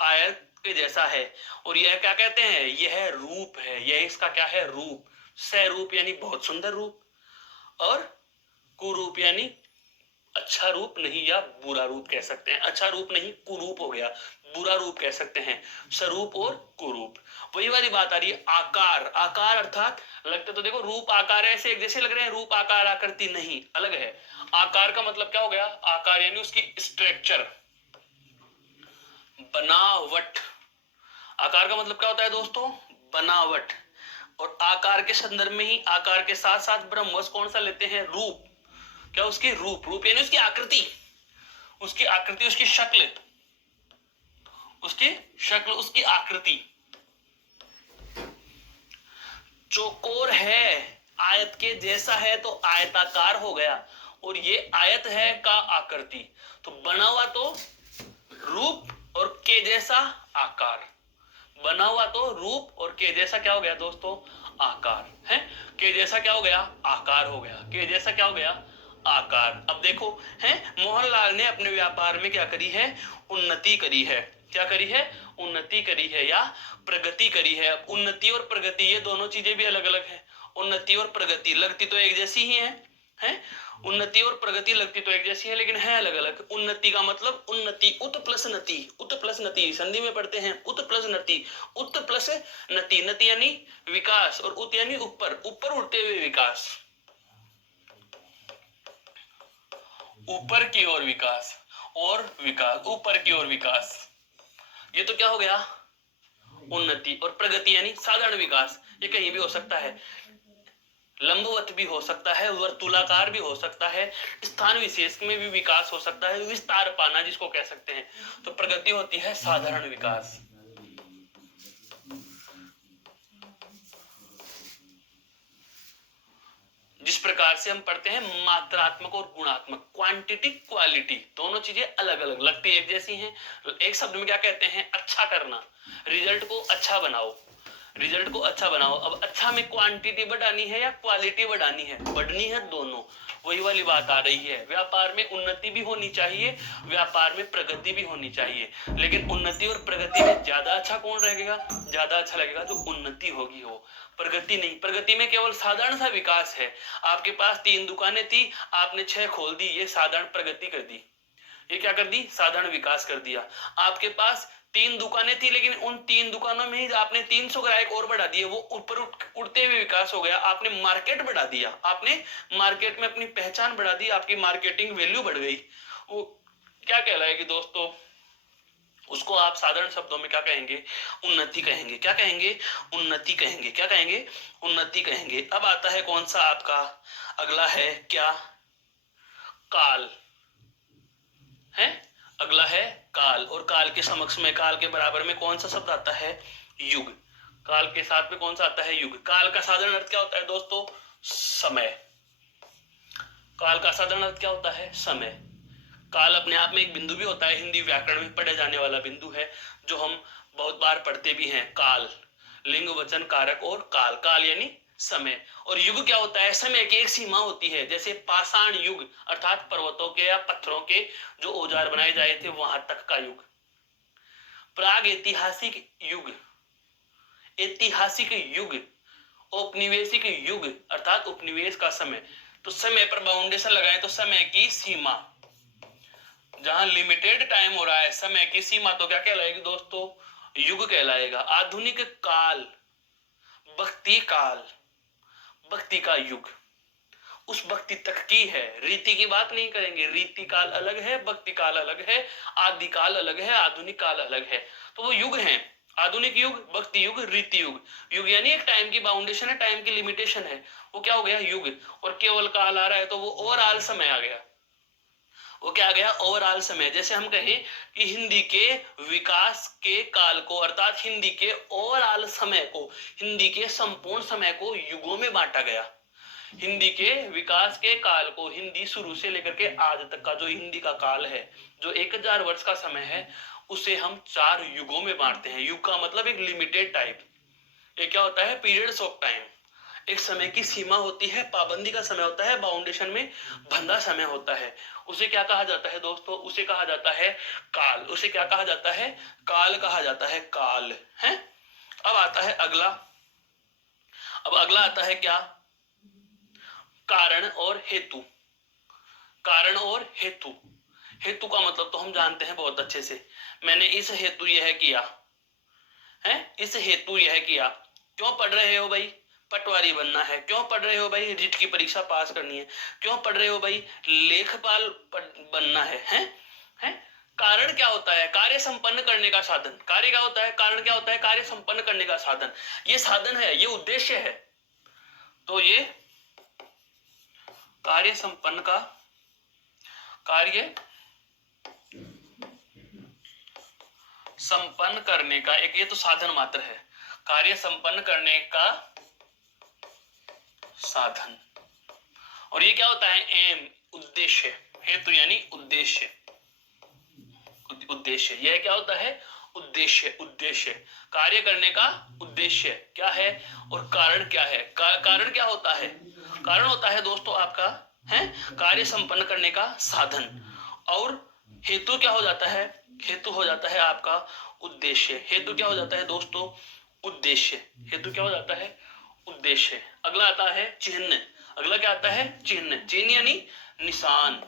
आयत के जैसा है। और यह क्या कहते हैं, यह रूप है, यह इसका क्या है, रूप। सरूप यानी बहुत सुंदर रूप, और कुरूप यानी अच्छा रूप नहीं या बुरा रूप कह सकते हैं। अच्छा रूप नहीं, कुरूप हो गया, बुरा रूप कह सकते हैं, स्वरूप और कुरूप। वही वाली बात आ रही है। आकार, आकार अर्थात लगते तो देखो रूप आकार ऐसे एक जैसे लग रहे हैं, रूप आकार आकृति नहीं, अलग है। आकार का मतलब क्या हो गया, आकार यानी उसकी स्ट्रक्चर, बनावट। आकार का मतलब क्या होता है दोस्तों, बनावट। और आकार के संदर्भ में ही, आकार के साथ साथ ब्रह्मवश कौन सा लेते हैं, रूप। क्या उसकी रूप, रूप यानी उसकी आकृति, उसकी आकृति, उसकी शक्ल, उसकी शक्ल, उसकी आकृति। चौकोर है, आयत के जैसा है तो आयताकार हो गया, और ये आयत है का आकृति, तो बना हुआ तो रूप और के जैसा आकार, बना हुआ तो रूप और के जैसा क्या हो गया दोस्तों, आकार है। के जैसा क्या हो गया, आकार हो गया, के जैसा क्या हो गया, आकार। अब देखो है, मोहनलाल ने अपने व्यापार में क्या करी है, उन्नति करी है। क्या करी है, उन्नति करी है या प्रगति करी है। अब उन्नति और प्रगति ये दोनों चीजें भी अलग अलग है। उन्नति और प्रगति लगती तो एक जैसी ही है? उन्नति और प्रगति लगती तो एक जैसी है लेकिन है अलग अलग। उन्नति का मतलब उन्नति, उत प्लस नति, उत प्लस नति, संधि में पढ़ते हैं उत प्लस नति, उत प्लस नति, नति यानी विकास और उत यानी ऊपर, ऊपर उठते हुए विकास, ऊपर की ओर विकास, और विकास ऊपर की ओर विकास, ये तो क्या हो गया, उन्नति। और प्रगति यानी साधारण विकास, ये कहीं भी हो सकता है, लंबवत भी हो सकता है, वर्तुलाकार भी हो सकता है, स्थान विशेष में भी विकास हो सकता है, विस्तार पाना जिसको कह सकते हैं। तो प्रगति होती है साधारण विकास। जिस प्रकार से हम पढ़ते हैं मात्रात्मक और गुणात्मक, क्वांटिटी क्वालिटी, दोनों चीजें अलग अलग लगती एक जैसी हैं। एक शब्द में क्या कहते हैं, अच्छा करना, रिजल्ट को अच्छा बनाओ, रिजल्ट को अच्छा बनाओ। अब अच्छा में क्वांटिटी बढ़ानी है या क्वालिटी बढ़ानी है, बढ़नी है दोनों। वही वाली बात आ रही है, व्यापार में उन्नति भी होनी चाहिए, व्यापार में प्रगति भी होनी चाहिए, लेकिन उन्नति और प्रगति में ज्यादा अच्छा कौन रहेगा, ज्यादा अच्छा लगेगा जो उन्नति होगी हो, प्रगति नहीं। प्रगति में केवल साधारण सा विकास है। आपके पास 3 दुकानें थी, आपने 6 खोल दी, ये साधारण प्रगति कर दी, ये क्या कर दी, साधारण विकास कर दिया। आपके पास 3 दुकानें थी लेकिन उन 3 दुकानों में ही आपने 300 ग्राहक और बढ़ा दिए, वो ऊपर उड़ते हुए विकास हो गया। आपने मार्केट बढ़ा दिया, आपने मार्केट में अपनी पहचान बढ़ा दी, आपकी मार्केटिंग वैल्यू बढ़ गई। वो क्या कहलाएगी दोस्तों, उसको आप साधारण शब्दों में क्या कहेंगे, उन्नति कहेंगे। क्या कहेंगे, उन्नति कहेंगे। क्या कहेंगे, उन्नति कहेंगे। अब आता है कौन सा आपका अगला है, क्या, काल है, अगला है काल। और काल के समक्ष में, काल के बराबर में कौन सा शब्द आता है, युग। काल के साथ में कौन सा आता है, युग। काल का साधारण अर्थ क्या होता है दोस्तों, समय। काल का साधारण अर्थ क्या होता है, समय। काल अपने आप में एक बिंदु भी होता है, हिंदी व्याकरण में पढ़े जाने वाला बिंदु है, जो हम बहुत बार पढ़ते भी हैं। काल लिंग वचन कारक और काल। काल यानी समय, और युग क्या होता है? समय की एक सीमा होती है, जैसे पाषाण युग अर्थात पर्वतों के या पत्थरों के जो औजार बनाए जाए थे वहां तक का युग। प्राग ऐतिहासिक युग, ऐतिहासिक युग, औपनिवेशिक युग अर्थात उपनिवेश का समय। तो समय पर बाउंडेशन लगाए तो समय की सीमा, जहां लिमिटेड टाइम हो रहा है, समय की सीमा तो क्या कहलाएगी दोस्तों? युग कहलाएगा। आधुनिक काल, भक्ति काल, भक्ति का युग, उस भक्ति तक की है, रीति की बात नहीं करेंगे। रीति काल अलग है, भक्ति काल अलग है, आदि काल अलग है, आधुनिक काल अलग है। तो वो युग हैं, आधुनिक युग, भक्ति युग, रीति युग। युग यानी एक टाइम की बाउंडेशन है, टाइम की लिमिटेशन है, वो क्या हो गया? युग। और केवल काल आ रहा है तो वो ओवरऑल समय आ गया। वो क्या आ गया? ओवरऑल समय। जैसे हम कहें कि हिंदी के विकास के काल को अर्थात हिंदी के ओवरऑल समय को, हिंदी के संपूर्ण समय को युगों में बांटा गया। हिंदी के विकास के काल को, हिंदी शुरू से लेकर के आज तक का जो हिंदी का काल है, जो 1000 वर्ष का समय है, उसे हम 4 युगों में बांटते हैं। युग का मतलब एक लिमिटेड टाइप, ये क्या होता है? Periods of time. एक समय की सीमा होती है, पाबंदी का समय होता है, बाउंडेशन में बंधा समय होता है। उसे क्या कहा जाता है दोस्तों? उसे कहा जाता है काल। उसे क्या कहा जाता है? काल कहा जाता है, काल है। अब आता है अगला, अब अगला आता है क्या? कारण और हेतु। कारण और हेतु, हेतु का मतलब तो हम जानते हैं बहुत अच्छे से। मैंने इस हेतु यह किया है, इस हेतु यह किया। क्यों पढ़ रहे हो भाई? पटवारी बनना है। क्यों पढ़ रहे हो भाई? रीट की परीक्षा पास करनी है। क्यों पढ़ रहे हो भाई? लेखपाल बनना है? कारण क्या होता है? कार्य संपन्न करने का साधन। कार्य क्या होता है? कारण क्या होता है? कार्य संपन्न करने का साधन। ये साधन है, ये उद्देश्य है। तो ये कार्य संपन्न का, कार्य संपन्न करने का एक, ये तो साधन मात्र है, कार्य संपन्न करने का साधन। और ये क्या होता है? एम, उद्देश्य। हेतु यानी उद्देश्य, उद्देश्य। यह क्या होता है? उद्देश्य, उद्देश्य, कार्य करने का उद्देश्य क्या है? और कारण क्या है? कारण क्या होता है? कारण होता है दोस्तों आपका है कार्य संपन्न करने का साधन। और हेतु क्या हो जाता है? हेतु हो जाता है आपका उद्देश्य। हेतु क्या हो जाता है दोस्तों? उद्देश्य। हेतु क्या हो जाता है? उद्देश्य। अगला आता है चिन्ह। अगला क्या आता है? चिन्ह। चिन्ह यानी निशान,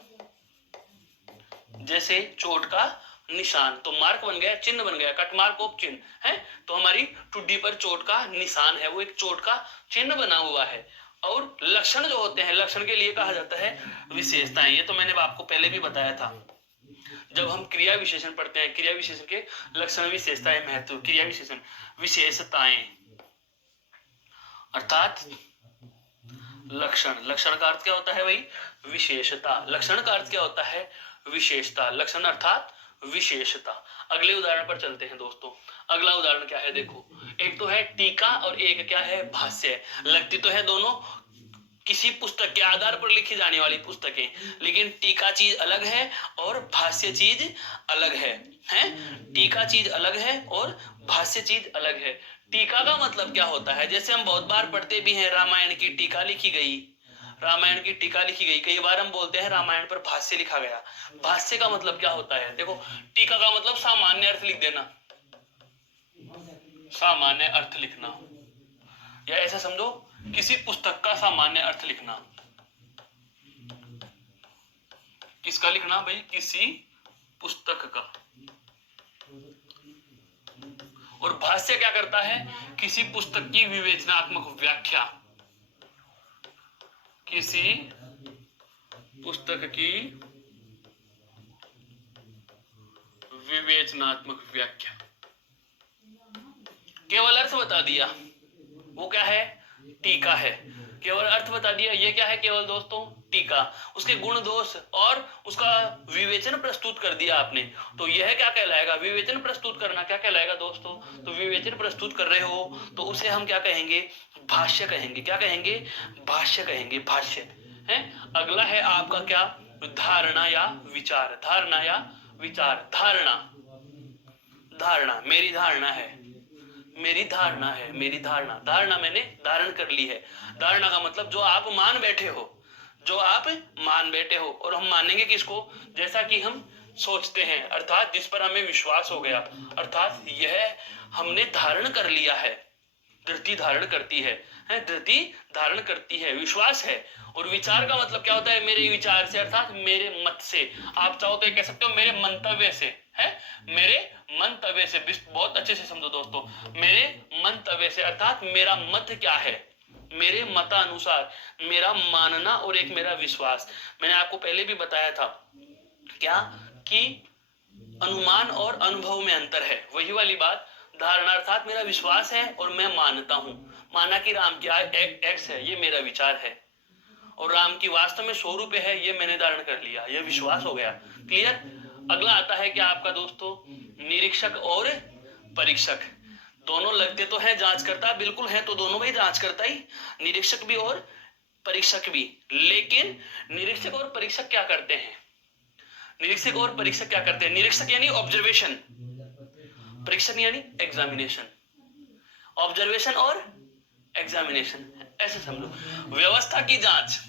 जैसे चोट का निशान, तो मार्क बन गया, चिन्ह बन गया, कट मार्क ऑफ चिन्ह है। तो हमारी टुड्डी पर चोट का निशान है, वो एक चोट का चिन्ह बना हुआ है। और लक्षण जो होते हैं, लक्षण के लिए कहा जाता है विशेषताएं। ये तो मैंने आपको पहले भी बताया था जब हम क्रिया विशेषण पढ़ते हैं। क्रिया विशेषण के लक्षण, विशेषताएं, महत्व। क्रिया विशेषण, विशेषताएं अर्थात लक्षण। लक्षण का अर्थ क्या होता है भाई? विशेषता। लक्षण का अर्थ क्या होता है? विशेषता। लक्षण अर्थात विशेषता। अगले उदाहरण पर चलते हैं दोस्तों। अगला उदाहरण क्या है? देखो, एक तो है टीका और एक क्या है? भाष्य। लगती तो है दोनों किसी पुस्तक के आधार पर लिखी जाने वाली पुस्तकें, लेकिन टीका चीज अलग है और भाष्य चीज अलग है। टीका चीज अलग है और भाष्य चीज अलग है। टीका का मतलब क्या होता है? जैसे हम बहुत बार पढ़ते भी हैं, रामायण की टीका लिखी गई, रामायण की टीका लिखी गई। कई बार हम बोलते हैं रामायण पर भाष्य लिखा गया। भाष्य का मतलब क्या होता है? देखो, टीका का मतलब सामान्य अर्थ लिख देना, सामान्य अर्थ लिखना, या ऐसा समझो किसी पुस्तक का सामान्य अर्थ लिखना। किसका लिखना भाई? किसी पुस्तक का। और भाष्य क्या करता है? किसी पुस्तक की विवेचनात्मक व्याख्या, किसी पुस्तक की विवेचनात्मक व्याख्या। केवल अर्थ बता दिया, वो क्या है? टीका है। केवल अर्थ बता दिया, ये क्या है? केवल दोस्तों टीका। उसके गुण दोष और उसका विवेचन प्रस्तुत कर दिया आपने, तो यह क्या कहलाएगा? विवेचन प्रस्तुत करना क्या कहलाएगा दोस्तों? तो विवेचन प्रस्तुत कर रहे हो तो उसे हम क्या कहेंगे? भाष्य कहेंगे। क्या कहेंगे? भाष्य कहेंगे, भाष्य है। अगला है आपका क्या? धारणा या विचार। धारणा या विचार। धारणा, धारणा, मेरी धारणा है, मेरी धारणा है, मेरी धारणा, धारणा मैंने धारण कर ली है। धारणा का मतलब जो आप मान बैठे हो, जो आप मान बैठे हो। और हम मानेंगे किसको? जैसा कि हम सोचते हैं, अर्थात जिस पर हमें विश्वास हो गया, अर्थात यह हमने धारण कर लिया है। धृति धारण करती है, धृति धारण करती है, विश्वास है। और विचार का मतलब क्या होता है? मेरे विचार से, अर्थात मेरे मत से। आप चाहो तो ये कह सकते हो मेरे मंतव्य से, है, मेरे मंतव्य से। बहुत अच्छे से समझो दोस्तों, मेरे मंतव्य से, अर्थात मेरा मत क्या है, मेरे मतानुसार, मेरा मानना और एक मेरा विश्वास। मैंने आपको पहले भी बताया था क्या कि अनुमान और अनुभव में अंतर है, वही वाली बात। धारणा अर्थात मेरा विश्वास है और मैं मानता हूं, माना कि राम क्या एक्स है, ये मेरा विचार है, और राम की वास्तव में 100 रुपए है, ये मैंने धारण कर लिया, ये विश्वास हो गया। क्लियर? अगला आता है क्या आपका दोस्तों? निरीक्षक और परीक्षक। दोनों लगते तो है जांचकर्ता, बिल्कुल है तो दोनों में जांचकर्ता ही, निरीक्षक भी और परीक्षक भी। लेकिन निरीक्षक और परीक्षक क्या करते हैं? निरीक्षक और परीक्षक क्या करते हैं? निरीक्षक यानी ऑब्जर्वेशन, परीक्षक यानी एग्जामिनेशन। ऑब्जर्वेशन और एग्जामिनेशन, ऐसे समझो। व्यवस्था की जांच,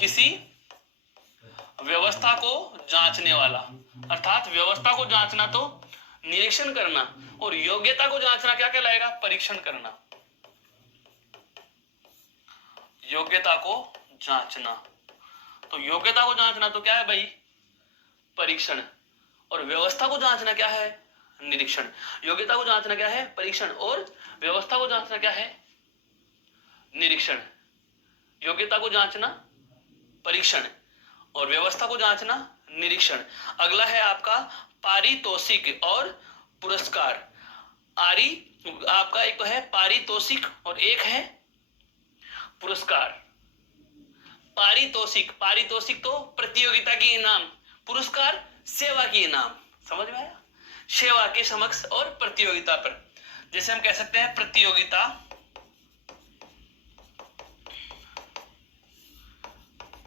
किसी व्यवस्था को जांचने वाला, अर्थात व्यवस्था को जांचना तो निरीक्षण करना, और योग्यता को जांचना क्या कहलाएगा? परीक्षण करना। योग्यता को जांचना, तो योग्यता को जांचना तो क्या है भाई? परीक्षण। और व्यवस्था को जांचना क्या है? निरीक्षण। योग्यता को जांचना क्या है? परीक्षण। और व्यवस्था को जांचना क्या है? निरीक्षण। योग्यता को जांचना परीक्षण और व्यवस्था को जांचना निरीक्षण। अगला है आपका पारितोषिक और पुरस्कार। आपका एक तो है पारितोषिक और एक है पुरस्कार। पारितोषिक, पारितोषिक तो प्रतियोगिता की इनाम, पुरस्कार सेवा की इनाम। समझ में आया? सेवा के समक्ष और प्रतियोगिता पर। जैसे हम कह सकते हैं प्रतियोगिता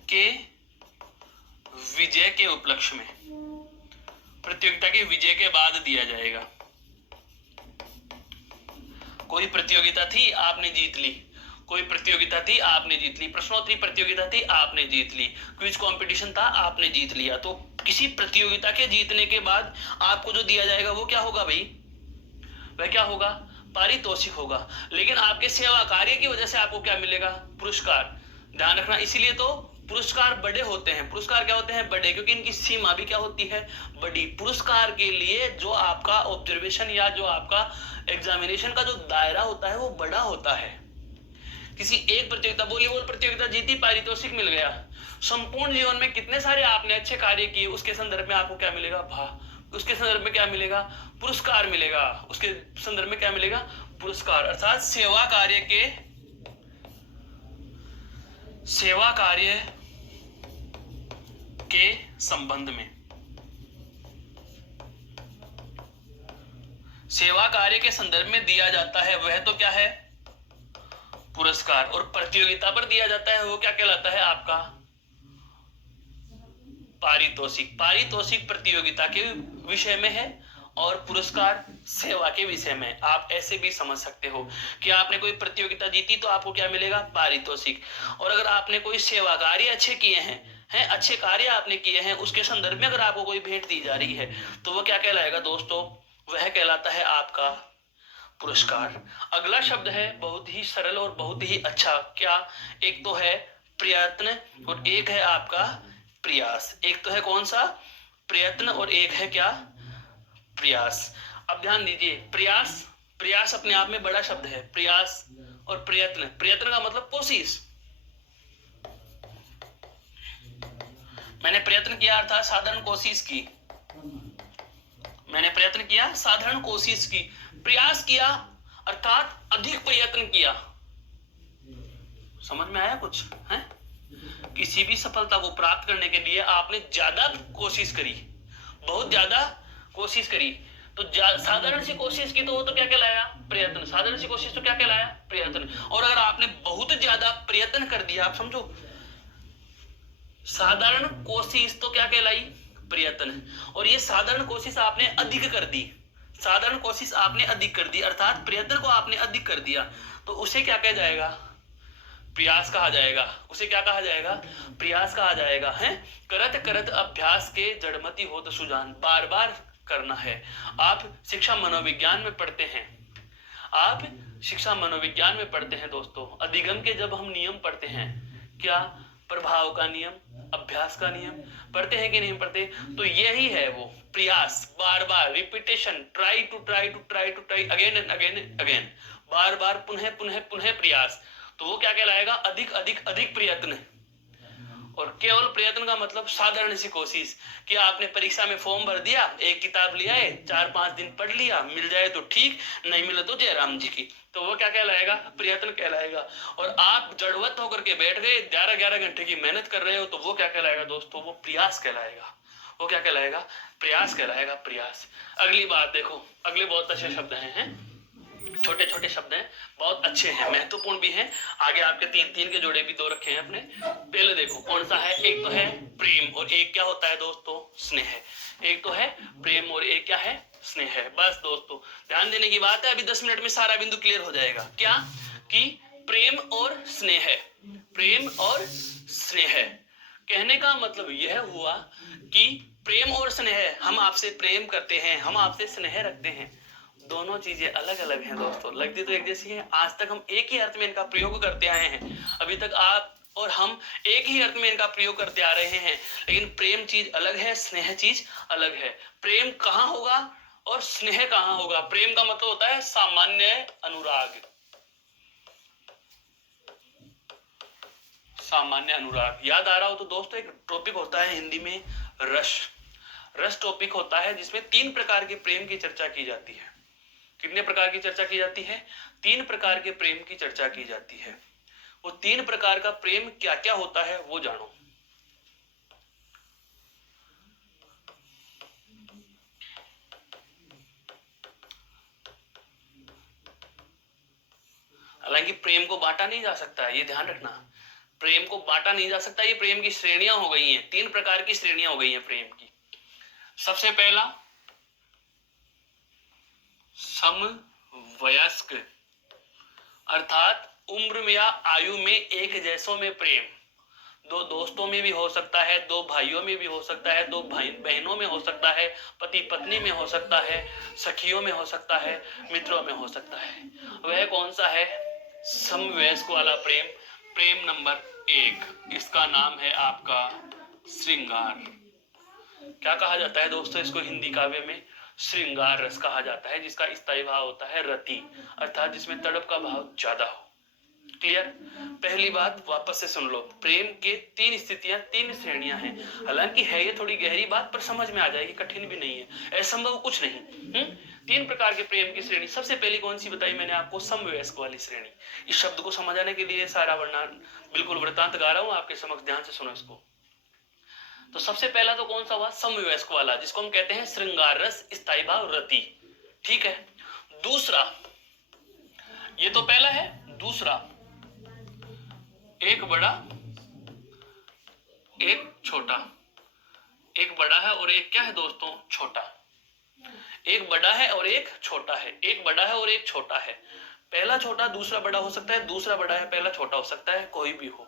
के विजय के उपलक्ष्य में, प्रतियोगिता के विजय के बाद दिया जाएगा। कोई प्रतियोगिता थी, आपने जीत ली, कोई प्रतियोगिता थी, आपने जीत ली, प्रश्नोत्तरी प्रतियोगिता थी, आपने जीत ली, क्विज कंपटीशन था, आपने जीत लिया। तो किसी प्रतियोगिता के जीतने के बाद आपको जो दिया जाएगा वो क्या होगा भाई? वह क्या होगा? पारितोषिक होगा। लेकिन आपके सेवा कार्य की वजह से आपको क्या मिलेगा? पुरस्कार। ध्यान रखना, इसीलिए तो पुरस्कार बड़े होते हैं। पुरस्कार क्या होते हैं? बड़े, क्योंकि इनकी सीमा भी क्या होती है? बड़ी। पुरस्कार के लिए जो आपका ऑब्जर्वेशन या जो आपका एग्जामिनेशन का जो दायरा होता है वो बड़ा होता है। किसी एक प्रतियोगिता, वॉलीबॉल प्रतियोगिता जीती, पारितोषिक मिल गया। संपूर्ण जीवन में कितने सारे आपने अच्छे कार्य किए, उसके संदर्भ में आपको क्या मिलेगा? उसके संदर्भ में क्या मिलेगा? पुरस्कार मिलेगा। उसके संदर्भ में क्या मिलेगा? पुरस्कार। अर्थात सेवा कार्य के संबंध में, सेवा कार्य के संदर्भ में दिया जाता है वह तो क्या है? पुरस्कार। और प्रतियोगिता पर दिया जाता है वो क्या कहलाता है? आपका पारितोषिक। पारितोषिक प्रतियोगिता के विषय में है और पुरस्कार सेवा के विषय में। आप ऐसे भी समझ सकते हो कि आपने कोई प्रतियोगिता जीती तो आपको क्या मिलेगा? पारितोषिक। और अगर आपने कोई सेवा कार्य अच्छे किए हैं, अच्छे कार्य आपने किए हैं, उसके संदर्भ में अगर आपको कोई भेंट दी जा रही है तो वो क्या कहलाएगा दोस्तों? वह कहलाता है आपका पुरस्कार। अगला शब्द है बहुत ही सरल और बहुत ही अच्छा। क्या? एक तो है प्रयत्न और एक है आपका प्रयास। एक तो है कौन सा? प्रयत्न और एक है क्या? प्रयास। अब ध्यान दीजिए, प्रयास, प्रयास अपने आप में बड़ा शब्द है। प्रयास और प्रयत्न, प्रयत्न का मतलब कोशिश। मैंने प्रयत्न किया अर्थात साधारण कोशिश की। मैंने प्रयत्न किया, साधारण कोशिश की। प्रयास किया अर्थात अधिक प्रयत्न किया। समझ में आया कुछ? है किसी भी सफलता को प्राप्त करने के लिए आपने ज्यादा कोशिश करी, बहुत ज्यादा कोशिश करी। तो साधारण सी कोशिश की तो वो तो क्या कहलाया? प्रयत्न। साधारण सी कोशिश तो क्या कहलाया? प्रयत्न। और अगर आपने बहुत ज्यादा प्रयत्न कर दिया, आप समझो, साधारण कोशिश तो क्या कहलाई? प्रयत्न। और ये साधारण कोशिश आपने अधिक कर दी, साधारण कोशिश आपने अधिक कर दी, अर्थात प्रयत्न को आपने अधिक कर दिया, तो उसे क्या कहा जाएगा? प्रयास कहा जाएगा। उसे क्या कहा जाएगा? प्रयास कहा जाएगा। है करत करत अभ्यास के जड़मति हो तो सुजान, बार बार करना है। आप शिक्षा मनोविज्ञान में पढ़ते हैं, आप शिक्षा मनोविज्ञान में पढ़ते हैं दोस्तों, अधिगम के जब हम नियम पढ़ते हैं, क्या प्रभाव का नियम, अभ्यास का नियम पढ़ते हैं कि नहीं पढ़ते? तो यही है वो प्रयास, बार बार repetition, try to try to try to try again and again and again, बार बार पुनः पुनः पुनः प्रयास। तो वो क्या कहलाएगा? अधिक अधिक अधिक प्रयत्न। और केवल प्रयत्न का मतलब साधारण सी कोशिश कि आपने परीक्षा में फॉर्म भर दिया, एक किताब ले आए, 4-5 दिन पढ़ लिया, मिल जाए तो ठीक, नहीं मिले तो जयराम जी की, तो वो क्या कहलाएगा? प्रयत्न कहलाएगा। और आप जड़वत होकर के बैठ गए, 11-11 घंटे की मेहनत कर रहे हो, तो वो क्या कहलाएगा दोस्तों? वो प्रयास कहलाएगा। वो क्या कहलाएगा? प्रयास कहलाएगा, प्रयास। अगली बात देखो, अगले बहुत अच्छे शब्द हैं, छोटे छोटे शब्द हैं, बहुत अच्छे हैं, महत्वपूर्ण भी हैं। आगे आपके 3-3 के जोड़े भी 2 रखे हैं अपने। पहले देखो कौन सा है, एक तो है प्रेम और एक क्या होता है दोस्तों? स्नेह। एक तो है प्रेम और एक क्या है? स्नेह है। बस दोस्तों ध्यान देने की बात है, अभी 10 मिनट में सारा बिंदु क्लियर हो जाएगा। क्या कि प्रेम और स्नेह, प्रेम और स्नेह कहने का मतलब यह हुआ कि प्रेम और स्नेह, हम आपसे प्रेम करते हैं, हम आपसे स्नेह रखते हैं, दोनों चीजें अलग अलग हैं दोस्तों, लगती तो एक जैसी है। आज तक हम एक ही अर्थ में इनका प्रयोग करते आए हैं, अभी तक आप और हम एक ही अर्थ में इनका प्रयोग करते आ रहे हैं, लेकिन प्रेम चीज अलग है, स्नेह चीज अलग है। प्रेम कहाँ होगा और स्नेह कहाँ होगा? प्रेम का मतलब होता है सामान्य अनुराग, सामान्य अनुराग। याद आ रहा हो तो दोस्तों, एक टॉपिक होता है हिंदी में रस, रस टॉपिक होता है, जिसमें 3 प्रकार के प्रेम की चर्चा की जाती है। कितने प्रकार की चर्चा की जाती है? 3 प्रकार के प्रेम की चर्चा की जाती है। वो 3 प्रकार का प्रेम क्या क्या होता है वो जानो। हालांकि प्रेम को बांटा नहीं जा सकता, ये ध्यान रखना, प्रेम को बांटा नहीं जा सकता, ये प्रेम की श्रेणियां हो गई हैं, 3 प्रकार की श्रेणियां हो गई हैं प्रेम की। सबसे पहला समवयस्क, अर्थात उम्र में या आयु में एक जैसों में प्रेम। 2 दोस्तों में भी हो सकता है, 2 भाइयों में भी हो सकता है, 2 भाई बहनों में हो सकता है, पति पत्नी में हो सकता है, सखियों में हो सकता है, मित्रों में हो सकता है। वह कौन सा है? समवयस्क वाला प्रेम, प्रेम नंबर 1। इसका नाम है आपका श्रृंगार। क्या कहा जाता है दोस्तों इसको हिंदी काव्य में? श्रृंगार रस कहा जाता है, जिसका स्थायी भाव होता है रति, अर्थात जिसमें तड़प का भाव ज्यादा हो। क्लियर? पहली बात वापस से सुन लो, प्रेम के 3 स्थितियां, 3 श्रेणियां हैं। हालांकि है ये थोड़ी गहरी बात, पर समझ में आ जाएगी, कठिन भी नहीं है, असंभव कुछ नहीं। 3 प्रकार के प्रेम की श्रेणी। सबसे पहली कौन सी बताई मैंने आपको? समवयस्क वाली श्रेणी। इस शब्द को समझाने के लिए सारा वर्णन बिल्कुल वृत्तांत गा रहा हूं आपके समक्ष, ध्यान से सुनो इसको। तो सबसे पहला तो कौन सा हुआ? समवयस्क वाला, जिसको हम कहते हैं श्रृंगार रस, स्थायी भाव रति। ठीक है। दूसरा, ये तो पहला है। दूसरा, एक बड़ा एक छोटा। एक बड़ा है और एक क्या है दोस्तों? छोटा। एक बड़ा है और एक छोटा है, एक बड़ा है और एक छोटा है। पहला छोटा दूसरा बड़ा हो सकता है, दूसरा बड़ा है पहला छोटा हो सकता है, कोई भी हो।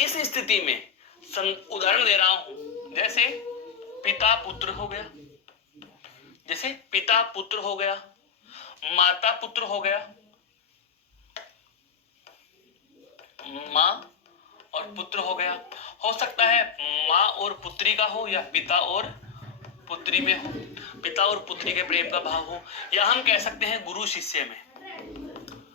इस स्थिति में उदाहरण दे रहा हूं, जैसे पिता पुत्र हो गया, जैसे पिता पुत्र हो गया, माता पुत्र हो गया, मां और पुत्र हो गया। हो सकता है मां और पुत्री का हो, या पिता और पुत्री में हो, पिता और पुत्री के प्रेम का भाव हो, या हम कह सकते हैं गुरु शिष्य में।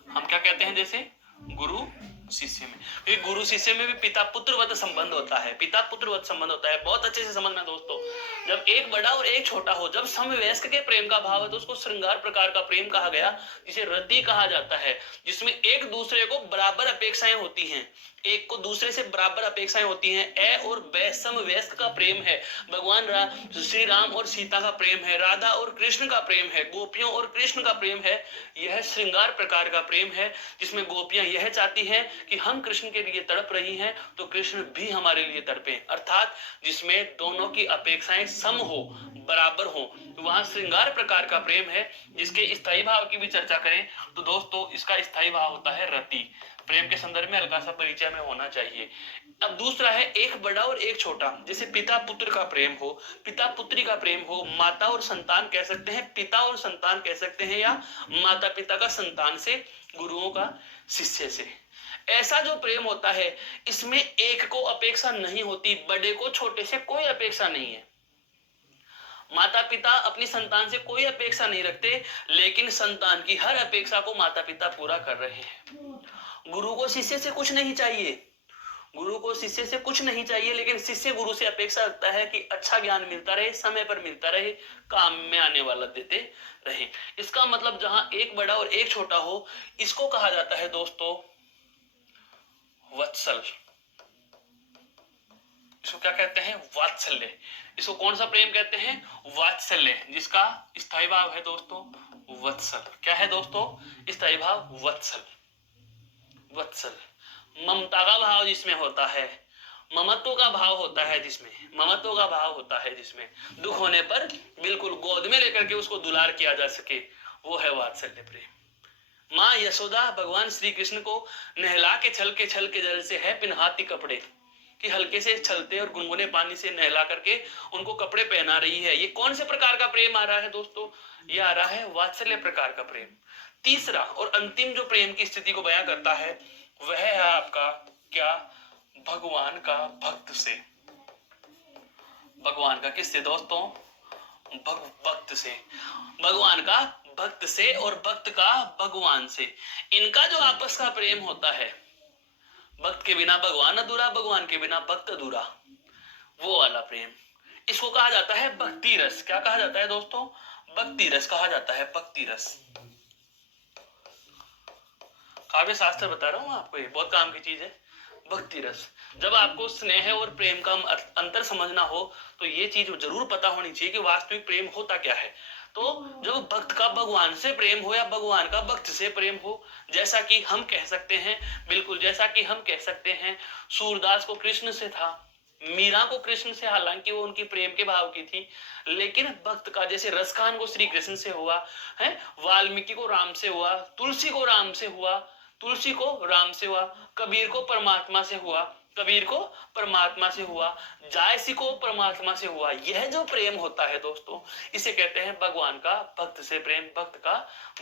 हम क्या कहते हैं? जैसे गुरु शिष्य में, क्योंकि गुरु शिष्य में भी पिता पुत्रवत संबंध होता है, पिता पुत्रवत संबंध होता है। बहुत अच्छे से समझना दोस्तों, जब एक बड़ा और एक छोटा हो, जब समवयस्क के प्रेम का भाव है, तो उसको श्रृंगार प्रकार का प्रेम कहा गया, जिसे रति कहा जाता है, जिसमें एक दूसरे को बराबर अपेक्षाएं होती हैं, एक को दूसरे से बराबर अपेक्षाएं होती हैं। ए और ब समवयस्क का प्रेम है। भगवान श्री राम और सीता का प्रेम है, राधा और कृष्ण का प्रेम है, गोपियों और कृष्ण का प्रेम है। यह श्रृंगार प्रकार का प्रेम है, जिसमें गोपियां यह चाहती हैं कि हम कृष्ण के लिए तड़प रही हैं तो कृष्ण भी हमारे लिए तड़पे, अर्थात जिसमें दोनों की अपेक्षाएं सम हो, बराबर हो, वहां श्रृंगार प्रकार का प्रेम है। जिसके स्थायी भाव की भी चर्चा करें तो दोस्तों इसका स्थायी भाव होता है रति। प्रेम के संदर्भ में हल्का सा परिचय में होना चाहिए। अब दूसरा है एक बड़ा और एक छोटा, जैसे पिता पुत्र का प्रेम हो, पिता पुत्री का प्रेम हो, माता और संतान कह सकते हैं, पिता और संतान कह सकते हैं, या माता पिता का संतान से, गुरुओं का शिष्य से। ऐसा जो प्रेम होता है इसमें एक को अपेक्षा नहीं होती, बड़े को छोटे से कोई अपेक्षा नहीं है। माता पिता अपनी संतान से कोई अपेक्षा नहीं रखते, लेकिन संतान की हर अपेक्षा को माता पिता पूरा कर रहे हैं। गुरु को शिष्य से कुछ नहीं चाहिए, गुरु को शिष्य से कुछ नहीं चाहिए, लेकिन शिष्य गुरु से अपेक्षा रखता है कि अच्छा ज्ञान मिलता रहे, समय पर मिलता रहे, काम में आने वाला देते रहे। इसका मतलब जहां एक बड़ा और एक छोटा हो, इसको कहा जाता है दोस्तों वत्सल। इसको क्या कहते हैं? वात्सल्य। इसको कौन सा प्रेम कहते हैं? वात्सल्य, जिसका स्थायी भाव है दोस्तों वत्सल। क्या है दोस्तों? स्थायी भाव वत्सल। वत्सल ममता का भाव जिसमें होता है, ममत्व का भाव होता है, जिसमें ममत्व का भाव होता है, जिसमें दुख होने पर बिल्कुल गोद में लेकर के उसको दुलार किया जा सके, वो है वात्सल्य प्रेम। माँ यशोदा भगवान श्री कृष्ण को नहला के छल के जल से है पिन्हाती कपड़े, कि हल्के से छलते और गुनगुने पानी से नहला करके उनको कपड़े पहना रही है। ये कौन से प्रकार का प्रेम आ रहा है दोस्तों? ये आ रहा है वात्सल्य प्रकार का प्रेम। तीसरा और अंतिम जो प्रेम की स्थिति को बयां करता है वह है आपका क्या? भगवान का भक्त से। भगवान का किससे दोस्तों? भक्त से। भगवान का भक्त से और भक्त का भगवान से। इनका जो आपस का प्रेम होता है, भक्त के बिना भगवान अधूरा, भगवान के बिना भक्त अधूरा, वो वाला प्रेम, इसको कहा जाता है भक्ति रस। क्या कहा जाता है दोस्तों? भक्ति रस कहा जाता है। भक्ति रस काव्य शास्त्र बता रहा हूं आपको, ये बहुत काम की चीज है। भक्ति रस। जब आपको स्नेह और प्रेम का अंतर समझना हो तो ये चीज जरूर पता होनी चाहिए कि वास्तविक प्रेम होता क्या है। तो जब भक्त का भगवान से प्रेम हो या भगवान का भक्त से प्रेम हो, जैसा कि हम कह सकते हैं, बिल्कुल जैसा कि हम कह सकते हैं सूरदास को कृष्ण से था, मीरा को कृष्ण से, हालांकि वो उनकी प्रेम के भाव की थी, लेकिन भक्त का जैसे रसखान को श्री कृष्ण से हुआ है, वाल्मीकि को राम से हुआ, तुलसी को राम से हुआ, तुलसी को राम से हुआ, कबीर को परमात्मा से हुआ, कबीर को परमात्मा से हुआ, जायसी को परमात्मा से हुआ। यह जो प्रेम होता है दोस्तों, इसे कहते हैं भगवान का भक्त से प्रेम, भक्त का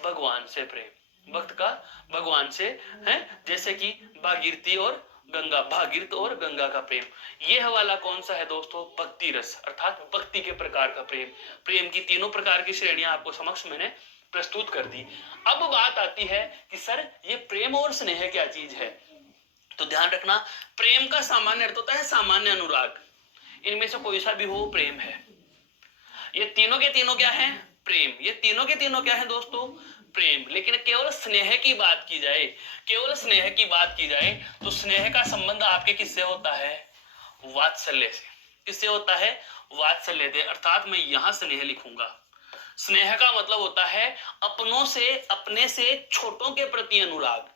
भगवान से प्रेम, भक्त का भगवान से है। जैसे कि भागीरथी और गंगा, भागीरथ और गंगा का प्रेम। यह वाला कौन सा है दोस्तों? भक्ति रस, अर्थात भक्ति के प्रकार का प्रेम। प्रेम की तीनों प्रकार की श्रेणियां आपको समक्ष मैंने प्रस्तुत कर दी। अब बात आती है कि सर ये प्रेम और स्नेह क्या चीज है? तो ध्यान रखना, प्रेम का सामान्य अर्थ होता है सामान्य अनुराग। इनमें से कोई सा भी हो प्रेम है। ये तीनों के तीनों क्या है? प्रेम। ये तीनों के तीनों क्या है दोस्तों? प्रेम। लेकिन केवल स्नेह की बात की जाए, केवल स्नेह की बात की जाए तो स्नेह का संबंध आपके किससे होता है? वात्सल्य से। किससे होता है? वात्सल्य से। अर्थात मैं यहां स्नेह लिखूंगा। स्नेह का मतलब होता है अपनों से, अपने से छोटों के प्रति अनुराग।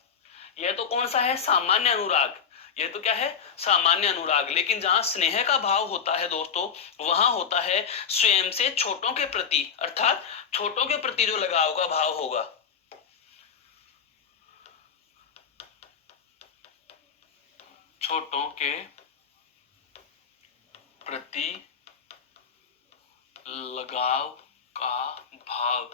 यह तो कौन सा है? सामान्य अनुराग। यह तो क्या है? सामान्य अनुराग। लेकिन जहां स्नेह का भाव होता है दोस्तों, वहां होता है स्वयं से छोटों के प्रति, अर्थात छोटों के प्रति जो लगाव का भाव होगा। छोटों के प्रति लगाव का भाव,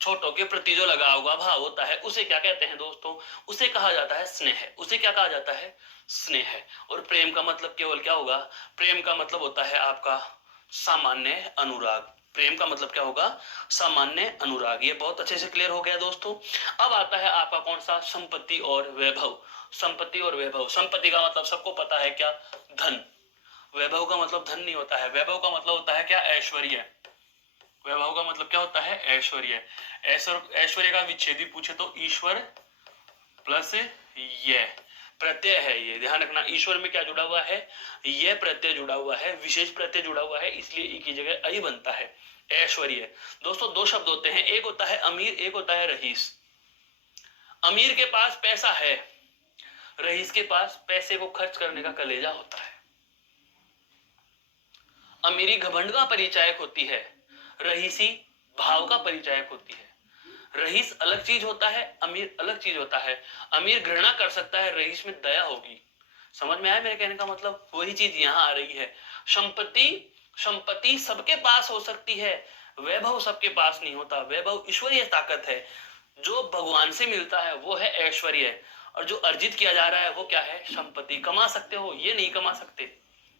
छोटों के प्रति जो लगाव का भाव होता है उसे क्या कहते हैं दोस्तों? उसे कहा जाता है स्नेह। उसे क्या कहा जाता है? स्नेह। और प्रेम का मतलब केवल क्या होगा? प्रेम का मतलब होता है आपका सामान्य अनुराग। प्रेम का मतलब क्या होगा? सामान्य अनुराग। ये बहुत अच्छे से क्लियर हो गया दोस्तों। अब आता है आपका कौन सा? संपत्ति और वैभव। संपत्ति और वैभव। संपत्ति का मतलब सबको पता है क्या? धन। वैभव का मतलब धन नहीं होता है। वैभव का मतलब होता है क्या? ऐश्वर्य। वैभव का मतलब क्या होता है? ऐश्वर्य। ऐश्वर्य का विच्छेदी पूछे तो ईश्वर प्लस ये प्रत्यय है। ये ध्यान रखना, ईश्वर में क्या जुड़ा हुआ है? ये प्रत्यय जुड़ा हुआ है, विशेष प्रत्यय जुड़ा हुआ है, इसलिए ई की जगह आई बनता है। ऐश्वर्य। दोस्तों दो शब्द होते हैं, एक होता है अमीर, एक होता है रईस। अमीर के पास पैसा है, रईस के पास पैसे को खर्च करने का कलेजा होता है। अमीरी घमंड का परिचायक होती है, रहीसी भाव का परिचायक होती है। रईस अलग चीज होता है, अमीर अलग चीज होता है। अमीर घृणा कर सकता है, रईस में दया होगी। समझ में आया मेरे कहने का मतलब? वही चीज यहाँ आ रही है। संपत्ति सबके पास हो सकती है, वैभव सबके पास नहीं होता। वैभव ईश्वरीय ताकत है, जो भगवान से मिलता है वो है ऐश्वर्य, और जो अर्जित किया जा रहा है वो क्या है? संपत्ति। कमा सकते हो, ये नहीं कमा सकते,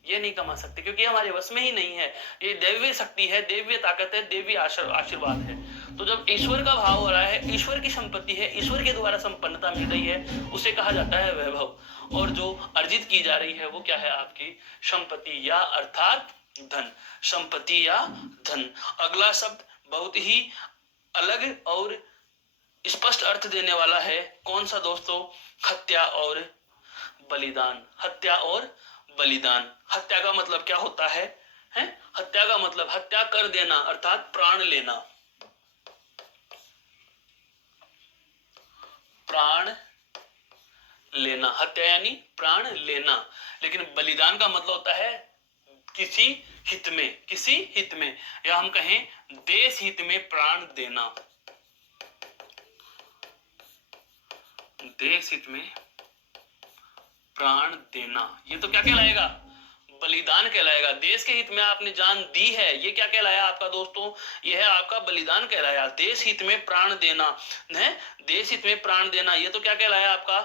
ये नहीं कमा सकते, क्योंकि हमारे वश में ही नहीं है। ये दैवीय शक्ति है, दैवीय ताकत है, दैवीय आशीर्वाद है। तो जब ईश्वर का भाव हो रहा है, ईश्वर की संपत्ति है, ईश्वर के द्वारा संपन्नता मिल रही है, उसे कहा जाता है वैभव। और जो अर्जित की जा रही है वो क्या है? आपकी संपत्ति, या अर्थात धन। संपत्ति या धन। अगला शब्द बहुत ही अलग और स्पष्ट अर्थ देने वाला है। कौन सा दोस्तों? हत्या और बलिदान। हत्या और बलिदान। हत्या का मतलब क्या होता है? हत्या का मतलब हत्या कर देना, अर्थात प्राण लेना। प्राण लेना, हत्या यानी प्राण लेना। लेकिन बलिदान का मतलब होता है किसी हित में, किसी हित में, या हम कहें देश हित में प्राण देना। देश हित में प्राण देना, ये तो क्या कहलाएगा? बलिदान कहलाएगा। देश के हित में आपने जान दी है, ये क्या कहलाया आपका दोस्तों? ये है आपका बलिदान कहलाया। देश हित में प्राण देना है, देश हित में प्राण देना, ये तो क्या कहलाया आपका?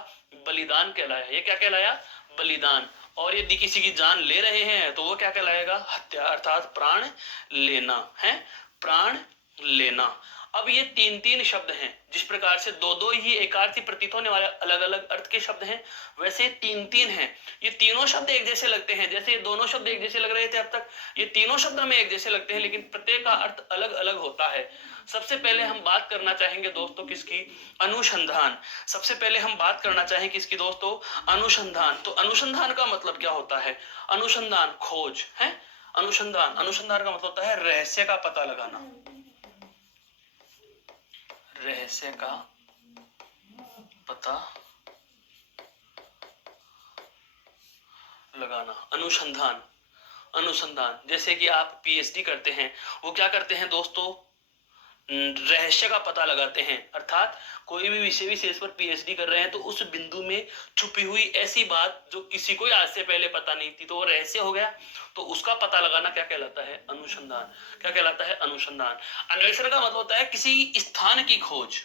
बलिदान कहलाया। ये क्या कहलाया? बलिदान। और यदि किसी की जान ले रहे हैं तो वो क्या कहलाएगा? हत्या, अर्थात प्राण लेना है, प्राण लेना। अब ये तीन तीन शब्द हैं। जिस प्रकार से दो दो ही एकार्थी प्रतीत होने वाले अलग अलग अर्थ के शब्द हैं, वैसे तीन तीन हैं। ये तीनों शब्द एक जैसे लगते हैं, जैसे ये दोनों शब्द एक जैसे लग रहे थे अब तक, ये तीनों शब्द हमें एक जैसे लगते हैं, लेकिन प्रत्येक का अर्थ अलग अलग होता है। सबसे पहले हम बात करना चाहेंगे दोस्तों किसकी? अनुसंधान। सबसे पहले हम बात करना चाहेंगे किसकी दोस्तों? अनुसंधान। तो अनुसंधान का मतलब क्या होता है? अनुसंधान खोज है। अनुसंधान, अनुसंधान का मतलब होता है रहस्य का पता लगाना। रहस्य का पता लगाना, अनुसंधान। अनुसंधान, जैसे कि आप पीएचडी करते हैं, वो क्या करते हैं दोस्तों? रहस्य का पता लगाते हैं। अर्थात कोई भी विषय विशेष पर पीएचडी कर रहे हैं तो उस बिंदु में छुपी हुई ऐसी बात जो किसी को आज से पहले पता नहीं थी, तो वो रहस्य हो गया, तो उसका पता लगाना क्या कहलाता है? अनुसंधान। क्या कहलाता है? अनुसंधान। अन्वेषण का मतलब होता है किसी स्थान की खोज,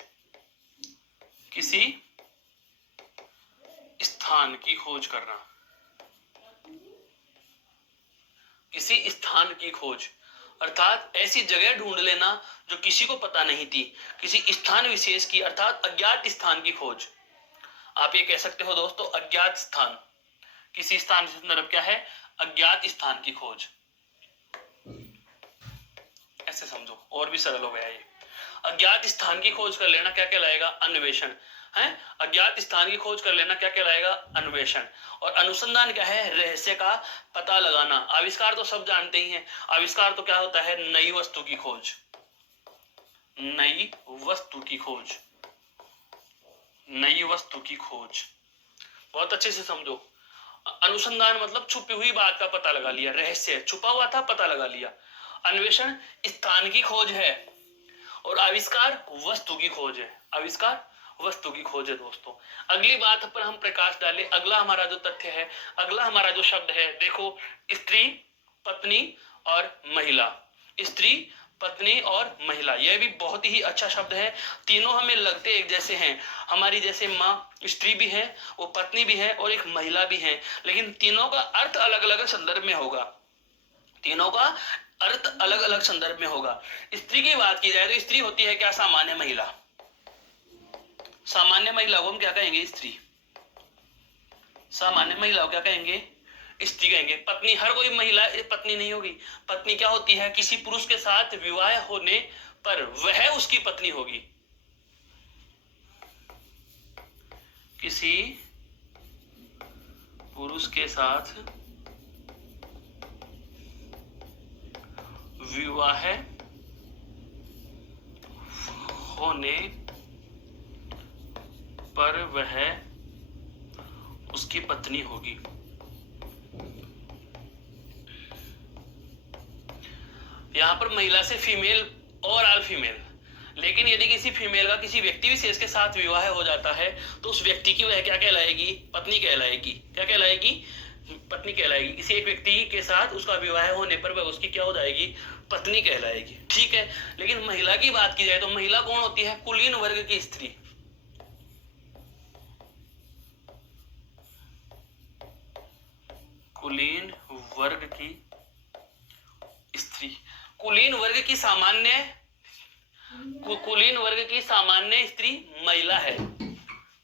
किसी स्थान की खोज करना, किसी स्थान की खोज, अर्थात ऐसी जगह ढूंढ लेना जो किसी को पता नहीं थी, किसी स्थान विशेष की, अर्थात अज्ञात स्थान की खोज। आप ये कह सकते हो दोस्तों अज्ञात स्थान। किसी स्थान से मतलब क्या है? अज्ञात स्थान की खोज। ऐसे समझो, और भी सरल हो गया ये। अज्ञात स्थान की खोज कर लेना क्या कहलाएगा? अन्वेषण है। अज्ञात स्थान की खोज कर लेना क्या कहलाएगा? अन्वेषण। और अनुसंधान क्या है? रहस्य का पता लगाना। आविष्कार तो सब जानते ही हैं। आविष्कार तो क्या होता है? नई वस्तु की खोज, नई वस्तु की खोज, नई वस्तु की खोज। बहुत अच्छे से समझो। अनुसंधान मतलब छुपी हुई बात का पता लगा लिया, रहस्य छुपा हुआ था, पता लगा लिया। अन्वेषण स्थान की खोज है, और आविष्कार वस्तु की खोज है। आविष्कार वस्तु की खोज है दोस्तों। अगली बात पर हम प्रकाश डालें। अगला हमारा जो तथ्य है, अगला हमारा जो शब्द है, देखो, स्त्री, पत्नी और महिला। स्त्री, पत्नी और महिला, यह भी बहुत ही अच्छा शब्द है। तीनों हमें लगते एक जैसे हैं। हमारी जैसे माँ स्त्री भी है, वो पत्नी भी है, और एक महिला भी है, लेकिन तीनों का अर्थ अलग अलग संदर्भ में होगा। तीनों का अर्थ अलग अलग संदर्भ में होगा। स्त्री की बात की जाए तो स्त्री होती है क्या? सामान्य महिला। सामान्य महिला को हम क्या कहेंगे? स्त्री। सामान्य महिला को क्या कहेंगे? स्त्री कहेंगे। पत्नी, हर कोई महिला पत्नी नहीं होगी। पत्नी क्या होती है? किसी पुरुष के साथ विवाह होने पर वह उसकी पत्नी होगी। किसी पुरुष के साथ विवाह होने पर वह उसकी पत्नी होगी। यहाँ पर महिला से फीमेल और ऑल फीमेल। लेकिन यदि किसी फीमेल का किसी व्यक्ति विशेष के साथ विवाह हो जाता है तो उस व्यक्ति की वह क्या कहलाएगी? पत्नी कहलाएगी। क्या कहलाएगी? पत्नी कहलाएगी। किसी एक व्यक्ति के साथ उसका विवाह होने पर वह उसकी क्या हो जाएगी? पत्नी कहलाएगी। ठीक है। लेकिन महिला की बात की जाए तो महिला कौन होती है? कुलीन वर्ग की स्त्री। कुलीन वर्ग की स्त्री। कुलीन वर्ग की सामान्य कुलीन वर्ग की सामान्य स्त्री महिला है।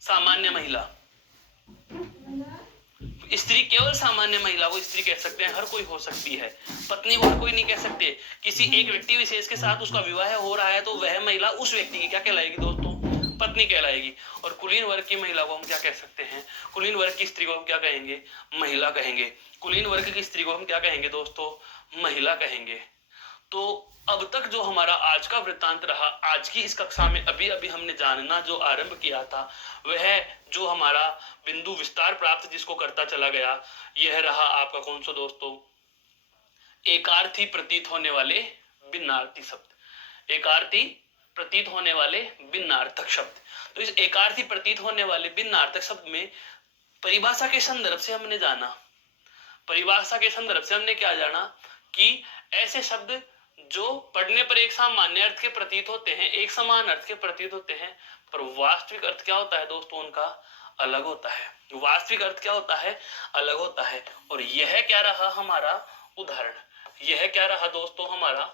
सामान्य महिला। स्त्री केवल सामान्य महिला को स्त्री कह सकते हैं, हर कोई हो सकती है। पत्नी को हर कोई नहीं कह सकते। किसी एक व्यक्ति विशेष के साथ उसका विवाह हो रहा है तो वह महिला उस व्यक्ति की क्या कहलाएगी दोस्तों? पत्नी कहलाएगी। और कुलीन वर्ग की महिला को हम क्या कह सकते हैं? कुलीन वर्ग की स्त्री को हम क्या कहेंगे? महिला कहेंगे। कुलीन वर्ग की स्त्री को हम क्या कहेंगे दोस्तों? महिला कहेंगे। तो अब तक जो हमारा आज का वृत्तांत रहा, आज की इस कक्षा में अभी अभी हमने जानना जो आरंभ किया था, वह जो हमारा बिंदु विस्तार प्राप्त जिसको करता चला गया, यह रहा आपका कौन सा दोस्तों? एकार्थी प्रतीत होने वाले भिन्नार्थी शब्द। एकार्थी प्रतीत होने वाले भिन्नार्थक शब्द। तो इस एकार्थी प्रतीत होने वाले भिन्नार्थक शब्द में परिभाषा के संदर्भ से हमने जाना, परिभाषा के संदर्भ से हमने क्या जाना कि ऐसे शब्द जो पढ़ने पर एक सामान्य अर्थ के प्रतीत होते हैं, एक समान अर्थ के प्रतीत होते हैं, पर वास्तविक अर्थ क्या होता है दोस्तों? उनका अलग होता है। वास्तविक अर्थ क्या होता है? अलग होता है। और यह क्या रहा हमारा उदाहरण? यह क्या रहा दोस्तों? हमारा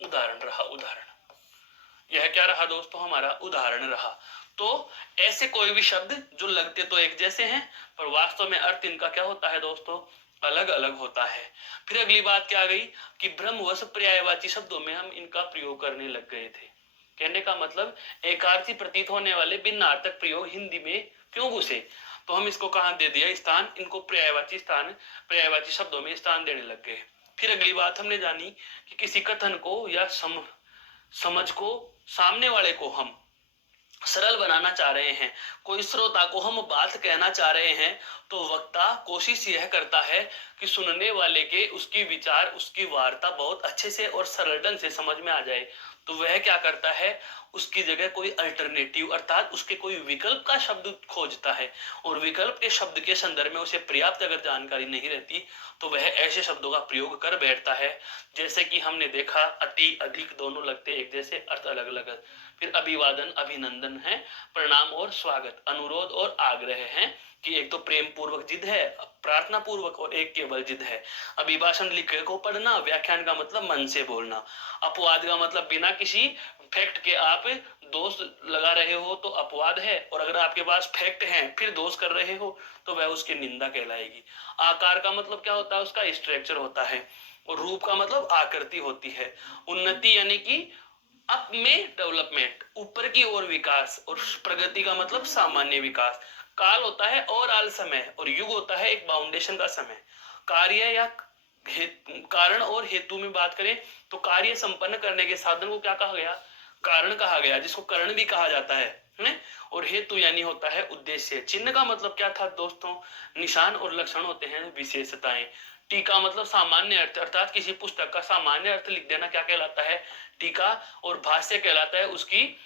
उदाहरण रहा। उदाहरण। यह क्या रहा दोस्तों? हमारा उदाहरण रहा। तो ऐसे कोई भी शब्द जो लगते तो एक जैसे हैं पर वास्तव में अर्थ इनका क्या होता है दोस्तों? अलग अलग होता है। फिर अगली बात क्या आ गई कि भ्रमवश पर्यायवाची शब्दों में हम इनका प्रयोग करने लग गए थे। कहने का मतलब एकार्थी प्रतीत होने वाले भिन्नार्थक प्रयोग हिंदी में क्यों घुसे? तो हम इसको कहां दे दिया स्थान? इनको पर्यायवाची स्थान, पर्यायवाची शब्दों में स्थान देने लग गए। फिर अगली बात हमने जानी कि किसी कथन को या समझ को, सामने वाले को हम सरल बनाना चाह रहे हैं, कोई श्रोता को हम बात कहना चाह रहे हैं, तो वक्ता कोशिश यह करता है कि सुनने वाले के उसकी विचार, उसकी वार्ता बहुत अच्छे से और सरल ढंग से समझ में आ जाए। तो वह क्या करता है? उसकी जगह कोई अल्टरनेटिव अर्थात उसके कोई विकल्प का शब्द खोजता है। और विकल्प के शब्द के संदर्भ में उसे पर्याप्त अगर जानकारी नहीं रहती तो वह ऐसे शब्दों का प्रयोग कर बैठता है जैसे कि हमने देखा अति, अधिक दोनों लगते एक जैसे, अर्थ अलग अलग। फिर अभिवादन, अभिनंदन है, प्रणाम और स्वागत, अनुरोध और आग्रह है कि एक तो प्रेम पूर्वक जिद है, प्रार्थना पूर्वक, और एक केवल जिद है। अभिभाषण लिख को पढ़ना, व्याख्यान का मतलब मन से बोलना, अपवाद का मतलब बिना किसी फैक्ट के आप दोष लगा रहे हो तो अपवाद है, और अगर आपके पास फैक्ट है फिर दोष कर रहे हो तो वह उसकी निंदा कहलाएगी। आकार का मतलब क्या होता है? उसका स्ट्रक्चर होता है। और रूप का मतलब आकृति होती है। उन्नति यानी कि अप में डेवलपमेंट, ऊपर की ओर विकास, और प्रगति का मतलब सामान्य विकास। काल होता है और आल समय, और युग होता है एक बाउंडेशन का समय। कार्य या कारण और हेतु में बात करें तो कार्य संपन्न करने के साधन को क्या कहा गया? कारण कहा गया, जिसको करण भी कहा जाता है। और हेतु यानी होता है उद्देश्य। चिन्ह का मतलब क्या था दोस्तों? निशान, और लक्षण होते हैं विशेषताएं। टीका मतलब सामान्य अर्थ, अर्थात किसी पुस्तक का सामान्य अर्थ लिख देना क्या कहलाता है? टीका। और भाष्य कहलाता है उसकी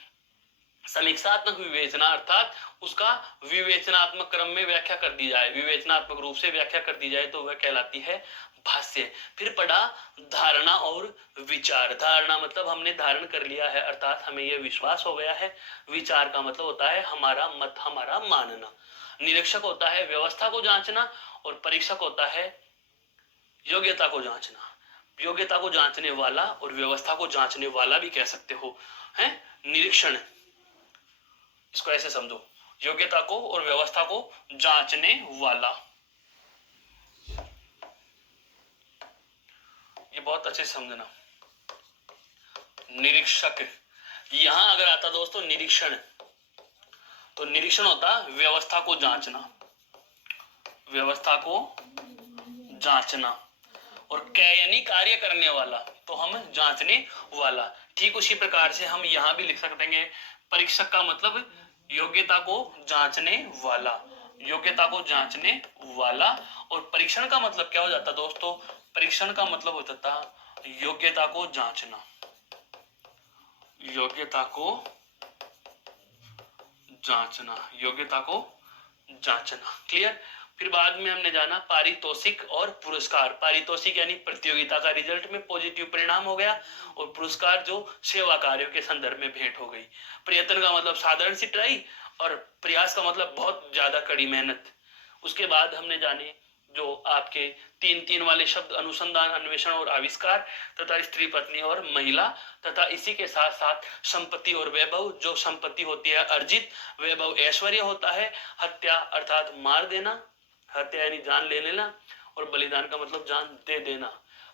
समीक्षात्मक विवेचना, अर्थात उसका विवेचनात्मक क्रम में व्याख्या कर दी जाए, विवेचनात्मक रूप से व्याख्या कर दी जाए तो वह कहलाती है भाष्य। फिर पढ़ा धारणा और विचार। धारणा मतलब हमने धारण कर लिया है, अर्थात हमें यह विश्वास हो गया है। विचार का मतलब होता है हमारा मत, हमारा मानना। निरीक्षक होता है व्यवस्था को जांचना, और परीक्षक होता है योग्यता को जांचना। योग्यता को जांचने वाला और व्यवस्था को जांचने वाला भी कह सकते हो, है निरीक्षण। इसको ऐसे समझो, योग्यता को और व्यवस्था को जांचने वाला। ये बहुत अच्छे से समझना। निरीक्षक, यहां अगर आता दोस्तों निरीक्षण, तो निरीक्षण होता व्यवस्था को जांचना, व्यवस्था को जांचना। और क्या यानी कार्य करने वाला, तो हम जांचने वाला। ठीक उसी प्रकार से हम यहां भी लिख सकते हैं परीक्षक का मतलब योग्यता को जांचने वाला, योग्यता को जांचने वाला। और परीक्षण का मतलब क्या हो जाता दोस्तों? परीक्षण का मतलब हो जाता योग्यता को जांचना, योग्यता को जांचना, योग्यता को जांचना। क्लियर। फिर बाद में हमने जाना पारितोषिक और पुरस्कार। पारितोषिक यानी प्रतियोगिता का रिजल्ट में पॉजिटिव परिणाम हो गया, और पुरस्कार जो सेवा कार्यों के संदर्भ में भेंट हो गई। प्रयत्न का मतलब साधारण सी ट्राई, और प्रयास का मतलब बहुत ज्यादा कड़ी मेहनत। उसके बाद हमने जाने जो आपके तीन तीन वाले शब्द, अनुसंधान, अन्वेषण और आविष्कार, तथा स्त्री, पत्नी और महिला, तथा इसी के साथ साथ संपत्ति और वैभव। जो संपत्ति होती है अर्जित, वैभव ऐश्वर्य होता है, हत्या अर्थात मार देना, हत्या यानी जान ले लेना, और बलिदान का मतलब जान दे देना।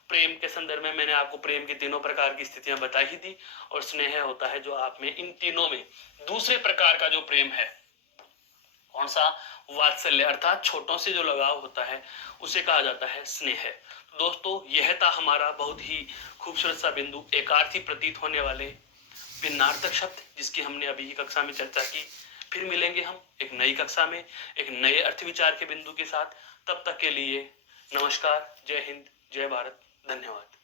प्रेम के संदर्भ में मैंने आपको प्रेम की तीनों प्रकार की स्थितियां बताई ही थी, और स्नेह होता है जो आप में इन तीनों में दूसरे प्रकार का जो प्रेम है, कौन सा, वात्सल्य अर्थात छोटों से जो लगाव होता है उसे कहा जाता है स्नेह। तो दोस्तों यह था हमारा बहुत ही खूबसूरत सा बिंदु, एकार्थी प्रतीत होने वाले भिन्नार्थक शब्द, जिसकी हमने अभी की कक्षा में चर्चा की। फिर मिलेंगे हम एक नई कक्षा में एक नए अर्थ विचार के बिंदु के साथ। तब तक के लिए नमस्कार, जय हिंद, जय भारत, धन्यवाद।